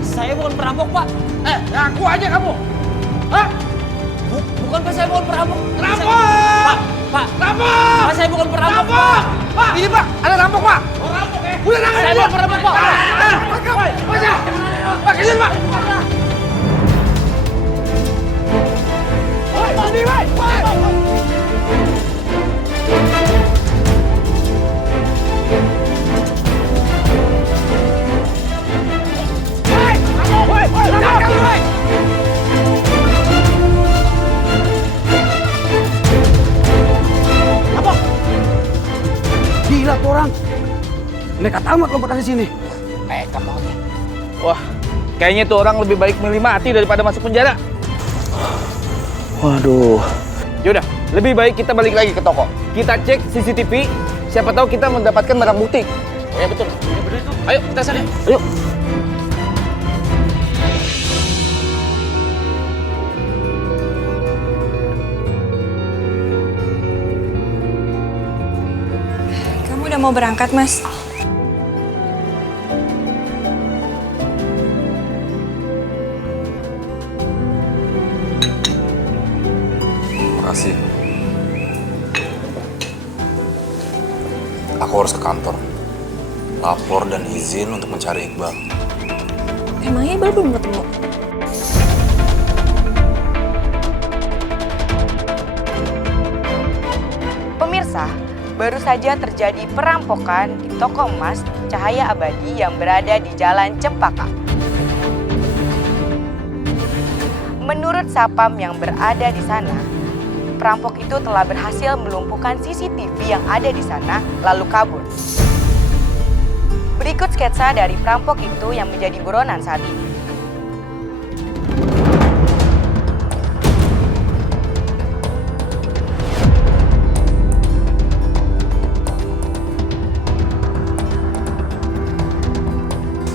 Saya bukan perampok, Pak. Ngaku aja kamu. Hah? Bukan, Pak, saya bukan perampok. Rampok! Pak. Rampok! Pak, saya bukan perampok. Rampok! Pak, ini Pak, ada rampok Pak. Oh, rampok ya? Udah tangan Saya bukan perampok, Pak. Pak, kejar Pak. Woi, mandi, woi. Gila tuh orang. Nekat amat lompatan di sini. Wah, kayaknya tuh orang lebih baik milih mati daripada masuk penjara. Waduh. Yaudah, lebih baik kita balik lagi ke toko. Kita cek CCTV, siapa tahu kita mendapatkan barang bukti. Oh ya betul. Ya betul itu. Ayo kita sana. Ayo. Kamu udah mau berangkat, Mas? Makasih. Aku harus ke kantor. Lapor dan izin untuk mencari Iqbal. Emangnya Iqbal belum ketemu? Pemirsa, baru saja terjadi perampokan di toko emas Cahaya Abadi yang berada di Jalan Cempaka. Menurut Sapam yang berada di sana, perampok itu telah berhasil melumpuhkan CCTV yang ada di sana lalu kabur. Berikut sketsa dari perampok itu yang menjadi buronan saat ini.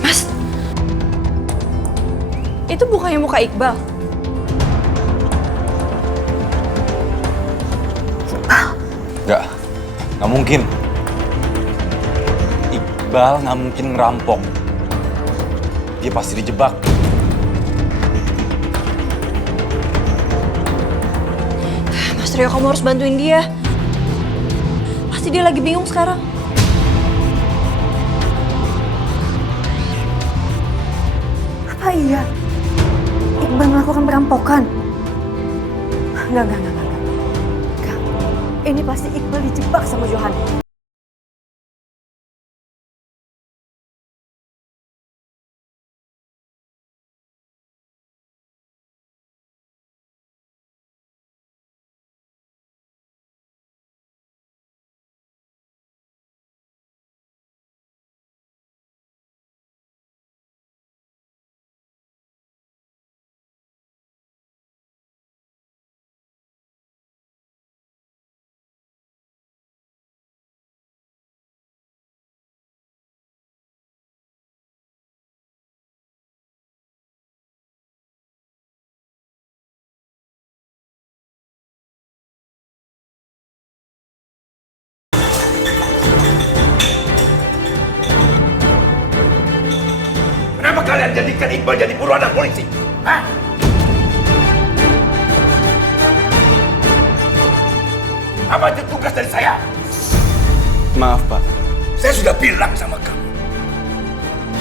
Mas, itu bukannya muka Iqbal? Nggak mungkin. Iqbal nggak mungkin ngerampok. Dia pasti dijebak. Mas Rio, kamu harus bantuin dia. Pasti dia lagi bingung sekarang. Apa iya? Iqbal melakukan perampokan? Enggak. Ini pasti Iqbal dijebak sama Johan. Kenapa kalian jadikan Iqbal jadi buronan polisi? Hah? Apa itu tugas dari saya? Maaf, Pak. Saya sudah bilang sama kamu.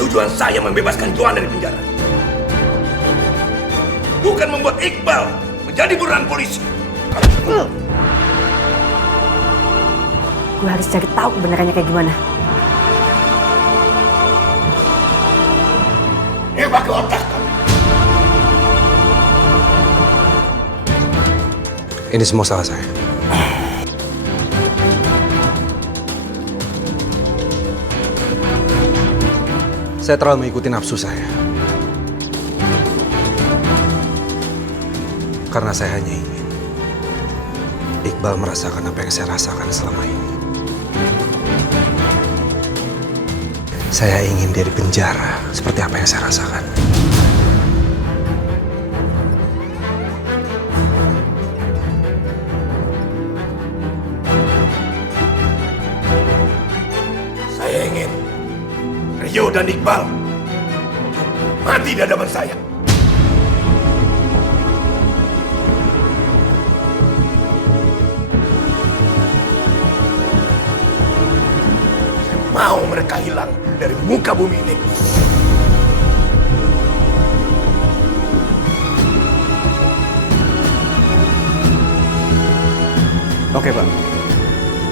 Tujuan saya membebaskan Johan dari penjara. Bukan membuat Iqbal menjadi buronan polisi. Gue harus cari tahu kebenarannya kayak gimana. Ini pakai otak kamu. Ini semua salah saya. Saya terlalu mengikuti nafsu saya. Karena saya hanya ingin Iqbal merasakan apa yang saya rasakan selama ini. Saya ingin dia di penjara seperti apa yang saya rasakan. Saya ingin Rio dan Iqbal mati di hadapan saya. Mau mereka hilang dari muka bumi ini. Oke, Pak.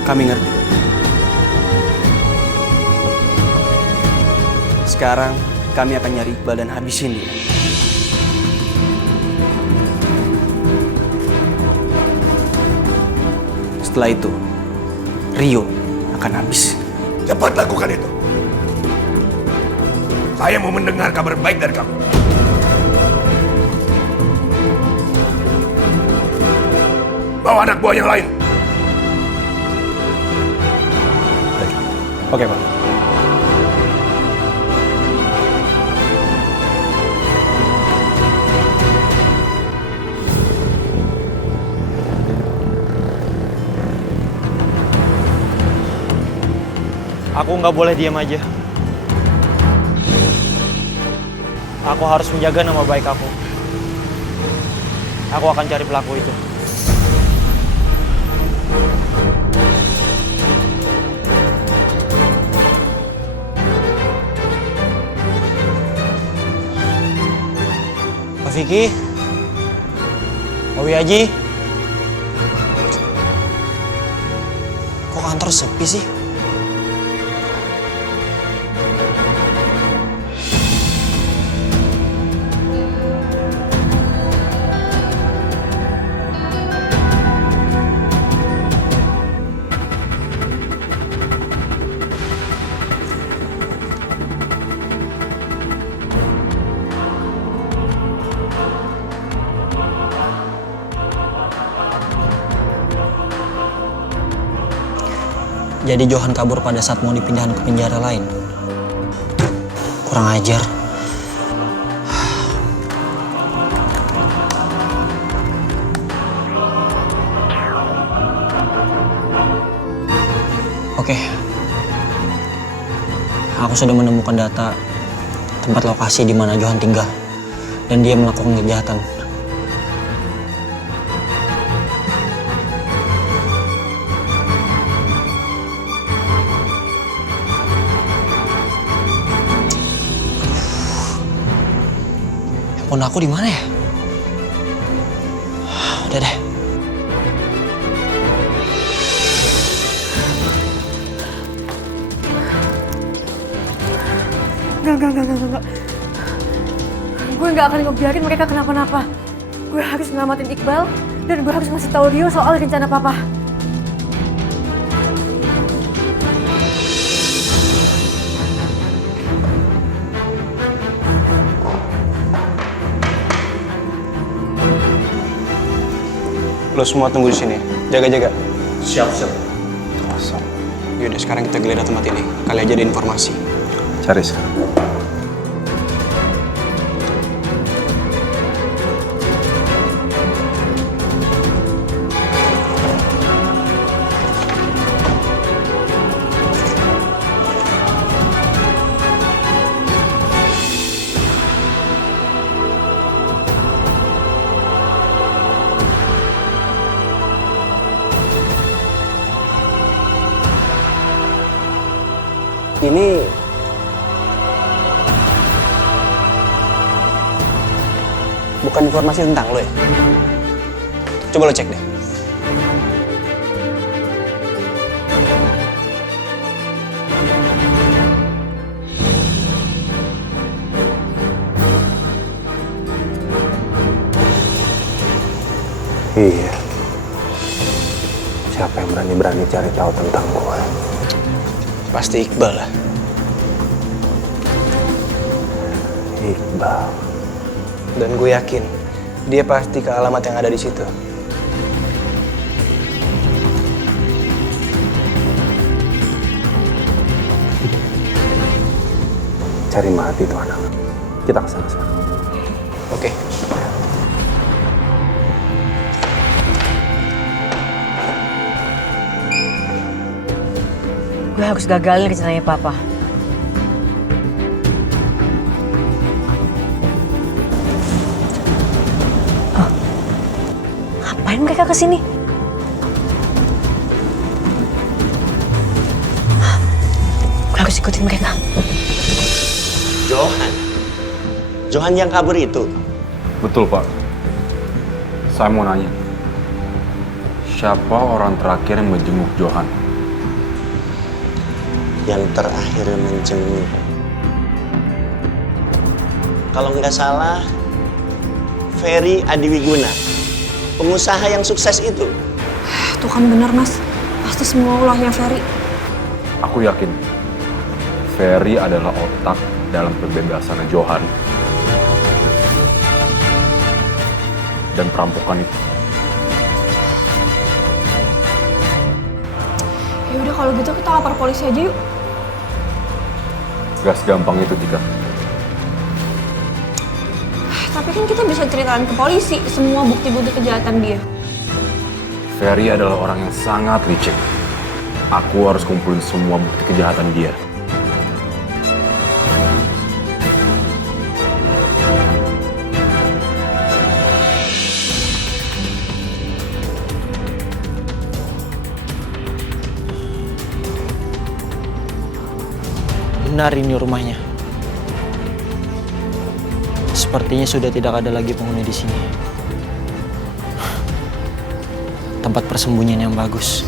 Kami ngerti. Sekarang kami akan nyari Iqbal dan habisin dia. Setelah itu, Rio akan habis. Cepat lakukan itu. Saya mau mendengar kabar baik dari kamu. Bawa anak buah yang lain. Oke, Pak. Aku nggak boleh diam aja. Aku harus menjaga nama baik aku. Aku akan cari pelaku itu. Pak Vicky, Pak Wiyaji, kantor sepi sih? Jadi Johan kabur pada saat mau dipindahkan ke penjara lain. Kurang ajar. Oke. Aku sudah menemukan data tempat lokasi di mana Johan tinggal dan dia melakukan kejahatan. Handphone aku di mana ya? Udah deh. Enggak. Gue nggak akan ngebiarin mereka kenapa-napa. Gue harus ngelamatin Iqbal dan gue harus ngasih tahu Rio soal rencana papa. Lo semua tunggu di sini. Jaga-jaga. Siap. Kosong. Yaudah, sekarang kita geledah tempat ini. Kali aja ada informasi. Cari sekarang. Ini bukan informasi tentang lo ya? Coba lo cek deh. Iya. Siapa yang berani-berani cari tahu tentang gue? Pasti Iqbal lah. Iqbal. Dan gue yakin dia pasti ke alamat yang ada di situ. Cari mati tuh anak. Kita kesana sekarang. Oke. Gue harus gagalin rencananya papa. Ngapain mereka kesini? Gue harus ikutin mereka. Johan yang kabur itu? Betul, Pak. Saya mau nanya. Siapa orang terakhir yang menjenguk Johan? Yang terakhir menjenguk. Kalau nggak salah, Ferry Adiwiguna. Pengusaha yang sukses itu. Tuh kan benar, Mas. Pasti semua ulahnya Ferry. Aku yakin Ferry adalah otak dalam pembebasan Johan dan perampokan itu. Ya udah kalau gitu kita lapor polisi aja yuk. Gak segampang itu, Tika. Tapi kan kita bisa ceritain ke polisi semua bukti-bukti kejahatan dia. Ferry adalah orang yang sangat licik. Aku harus kumpulin semua bukti kejahatan dia. Benar ini rumahnya. Sepertinya sudah tidak ada lagi penghuni di sini. Tempat persembunyian yang bagus.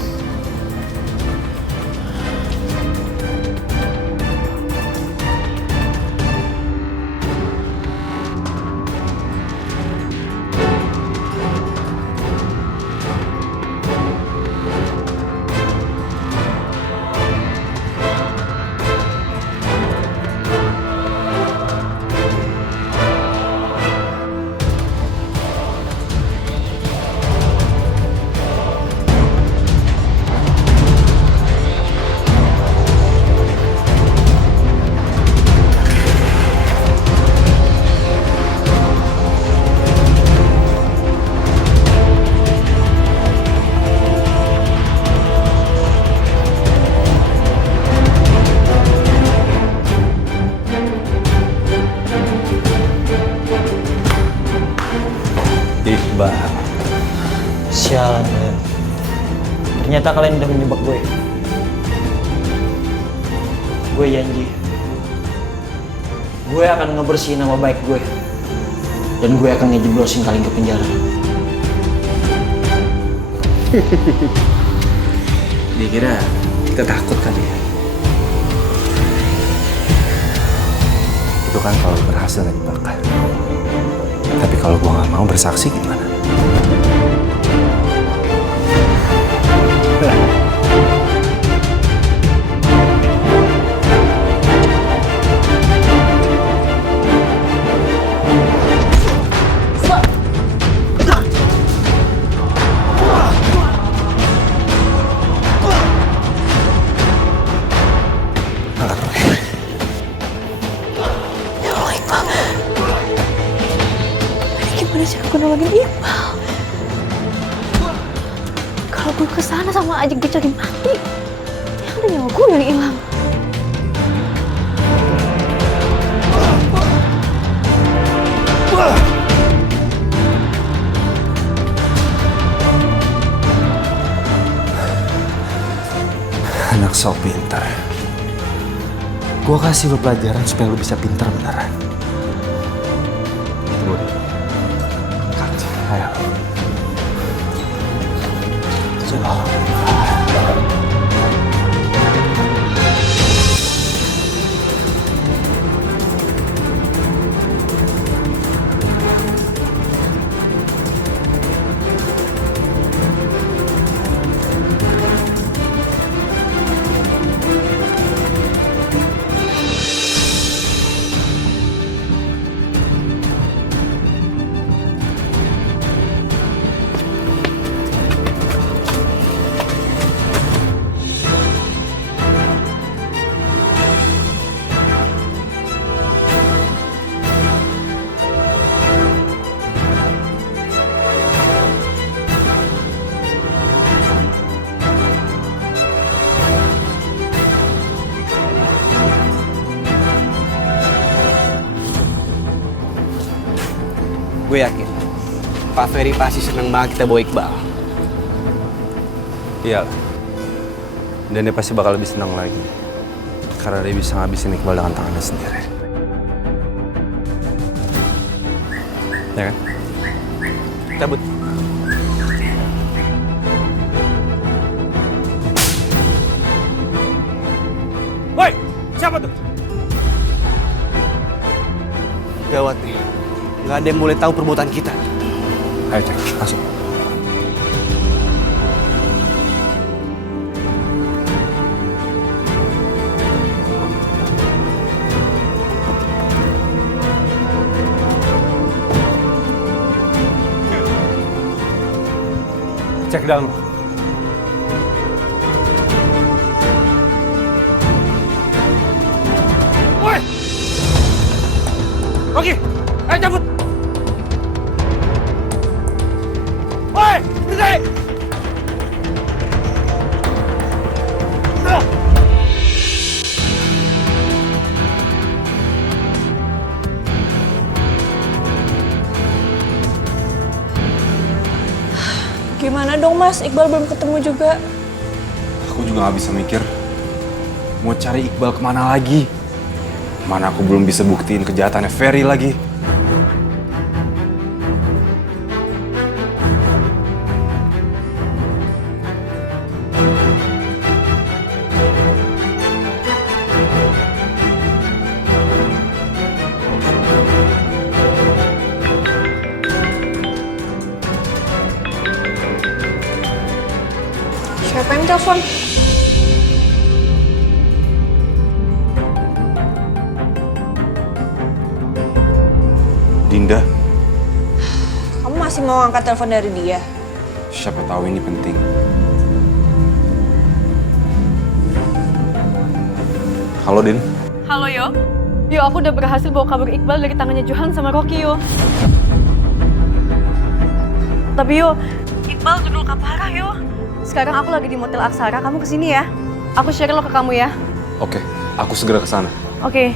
Iqbal. Sialan kalian. Ternyata kalian udah menjebak gue. Gue janji. Gue akan ngebersihin nama baik gue. Dan gue akan ngejeblosin kalian ke penjara. Dia kira kita takut kali ya. Itu kan kalau berhasil nggak dibakar. Tapi kalau gua nggak mau bersaksi gimana? Gimana cara gue nolongin Iqbal? Kalau gue kesana sama aja gue cari mati. Yang ada nyawa gue yang hilang. Anak sok pintar. Gua kasih lo pelajaran supaya lo bisa pintar beneran. Tunggu deh. Ayo. Coba. Gue yakin Pak Ferry pasti seneng banget kita bawa Iqbal. Iya. Dan dia pasti bakal lebih senang lagi. Karena dia bisa ngabisin Iqbal dengan tangannya sendiri. Ya kan? Cabut. Woi, siapa tuh? Gawat nih. Gak ada yang boleh tahu perbuatan kita. Ayo cek, masuk. Cek dalam. Woi! Rocky, ayo cabut! Woi, berhenti! Gimana dong Mas, Iqbal belum ketemu juga. Aku juga nggak bisa mikir. Mau cari Iqbal kemana lagi? Mana aku belum bisa buktiin kejahatannya Ferry lagi. Siapa yang telepon? Dinda, Kamu masih mau angkat telepon dari dia? siapa tahu ini penting. Halo, Din. Halo, Yo. Yo, aku udah berhasil bawa kabur Iqbal dari tangannya Johan sama Rocky, Yo. Tapi, Yo, Iqbal udah luka parah, Yo. Sekarang aku lagi di Motel Aksara, kamu kesini ya. Aku share lo ke kamu ya. Oke, aku segera ke sana. Oke.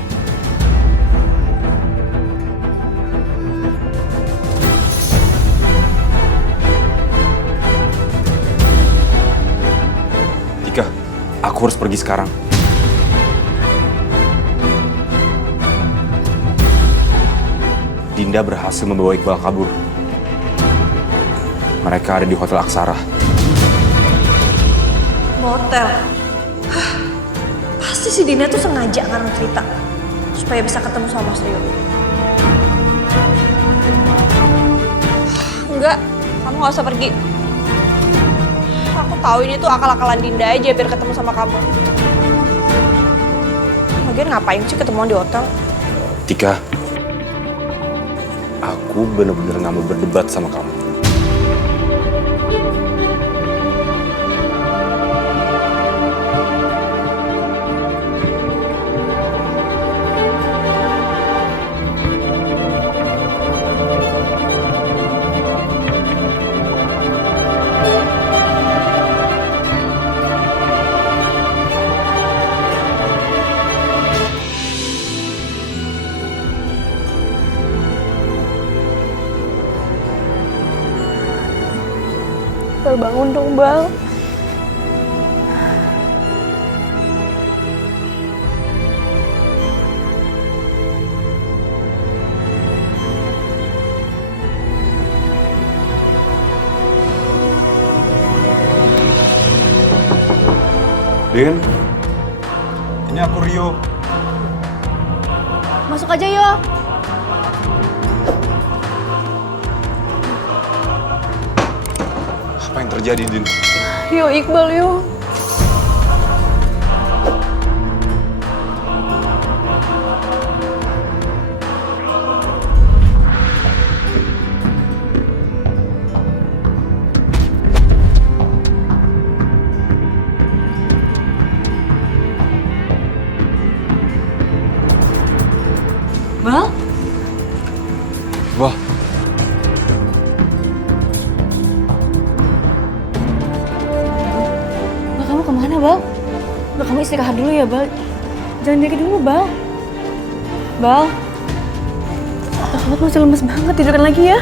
Aku harus pergi sekarang. Dinda berhasil membawa Iqbal kabur. Mereka ada di Hotel Aksara. Motel. Hah, pasti si Dinda tuh sengaja ngarang cerita supaya bisa ketemu sama Mas Rio. Enggak, kamu gak usah pergi. Aku tahu ini tuh akal-akalan Dinda aja biar ketemu sama kamu. Lagian ngapain sih ketemuan di hotel? Tika, aku bener-bener gak mau berdebat sama kamu. Bal, bangun dong, Bal. Din, ini aku Rio. Masuk aja, yo. apa yang terjadi, Din? Yo, Iqbal, yo. Bal? Wah. Bal, kamu kemana, Bal? Bal, kamu istirahat dulu ya, Bal. Jangan diri dulu, Bal. Bal. Bal, kamu masih lemes banget. Tidurkan lagi ya.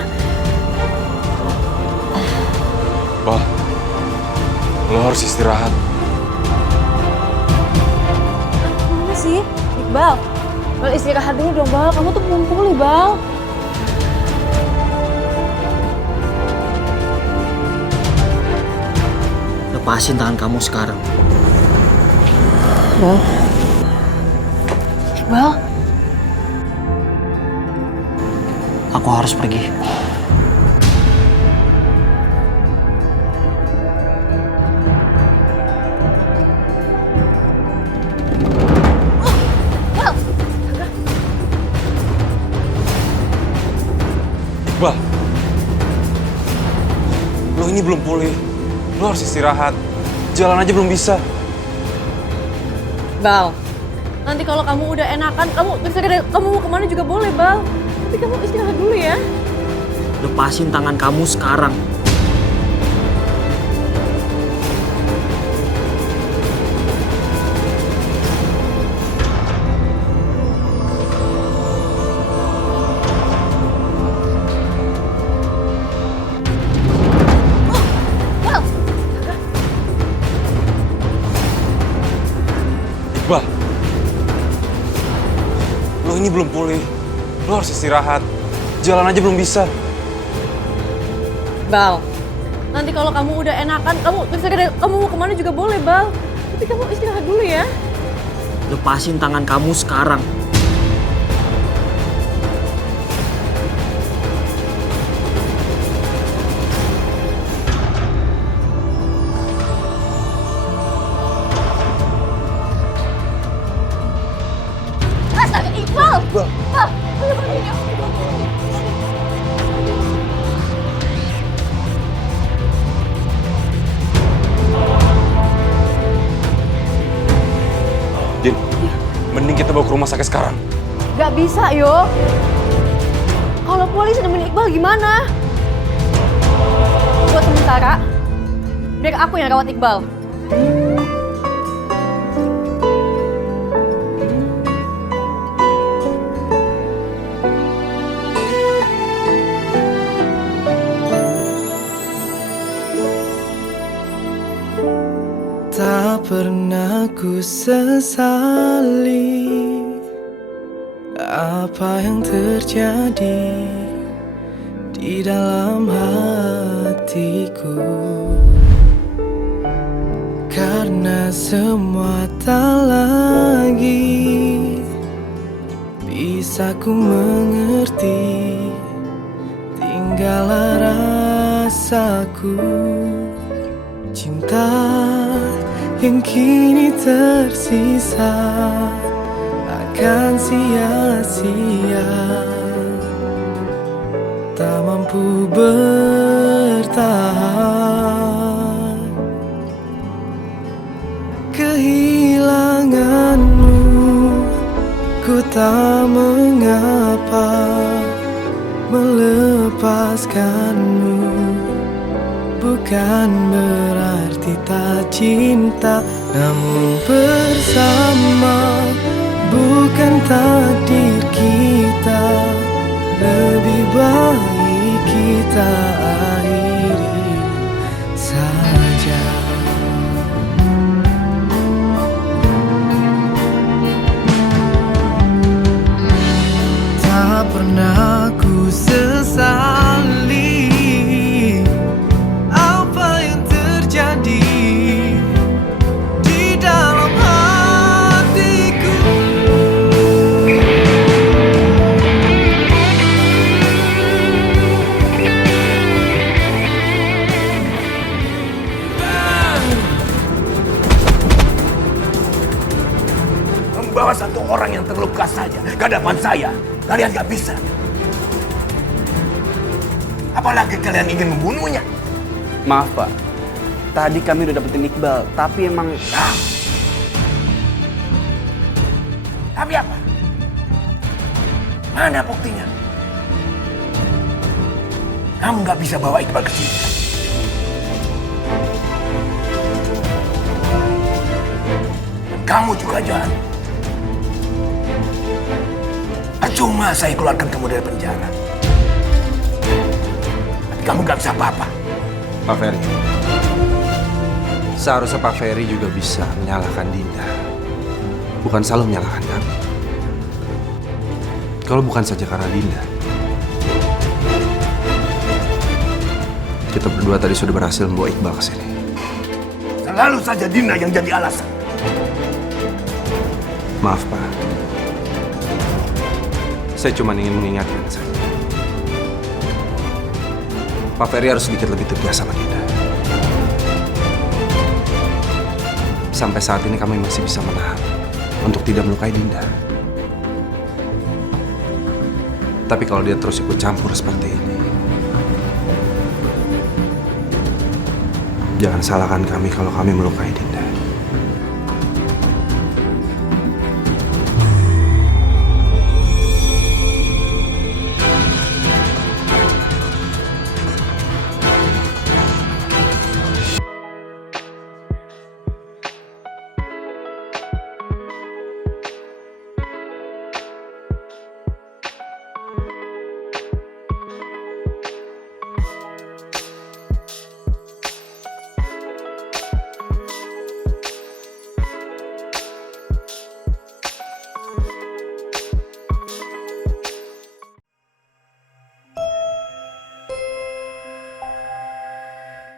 Bal, lo harus istirahat. Mana sih? Iqbal. Bal, istirahat dulu dong, Bal. Kamu tuh belum pulih, Bal. Lepasin tangan kamu sekarang. Bal. Iqbal. Aku harus pergi. Iqbal, lo ini belum pulih. Lo harus istirahat. Jalan aja belum bisa. Bal, nanti kalau kamu udah enakan, kamu mau kemana juga boleh, Bal. Tapi kamu istirahat dulu ya. Lepasin tangan kamu sekarang. Iqbal, lo ini belum pulih. Lo harus istirahat. Jalan aja belum bisa. Bal, nanti kalau kamu udah enakan, kamu mau kemana juga boleh, Bal. Tapi kamu istirahat dulu ya. Lepasin tangan kamu sekarang. Astaga, Iqbal! Bal, ayo pergi ya. Din, mending kita bawa ke rumah sakit sekarang. Gak bisa, yo. Kalau polisi nemuin Iqbal gimana? Buat sementara, biar aku yang rawat Iqbal. Tak pernah ku sesali apa yang terjadi di dalam hatiku, karena semua tak lagi bisa ku mengerti. Tinggallah rasaku, cinta yang kini tersisa akan sia-sia, tak mampu bertahan. Kehilanganmu, ku tak mengapa melepaskanmu. Bukan berarti tak cinta, namun bersama bukan takdir kita. Lebih baik kita akhiri saja. Tak pernah ku sesali apa yang terjadi di dalam hatiku. Membawa satu orang yang terluka saja ke hadapan saya, kalian gak bisa. Apalagi kalian ingin membunuhnya. Maaf Pak, tadi kami udah dapetin Iqbal, tapi emang... Tapi apa? Mana buktinya? Kamu gak bisa bawa Iqbal ke sini. Kamu juga jangan. Percuma saya keluarkan kamu dari penjara. Tapi kamu gak bisa apa-apa. Pak Ferry, seharusnya Pak Ferry juga bisa menyalahkan Dinda, bukan selalu menyalahkan kami. Kalau bukan saja karena Dinda, kita berdua tadi sudah berhasil membawa Iqbal ke sini. Selalu saja Dinda yang jadi alasan. Maaf Pak, saya cuma ingin mengingatkan saja. Pak Ferry harus sedikit lebih tegas sama Dinda. Sampai saat ini kami masih bisa menahan untuk tidak melukai Dinda. Tapi kalau dia terus ikut campur seperti ini, jangan salahkan kami kalau kami melukai Dinda.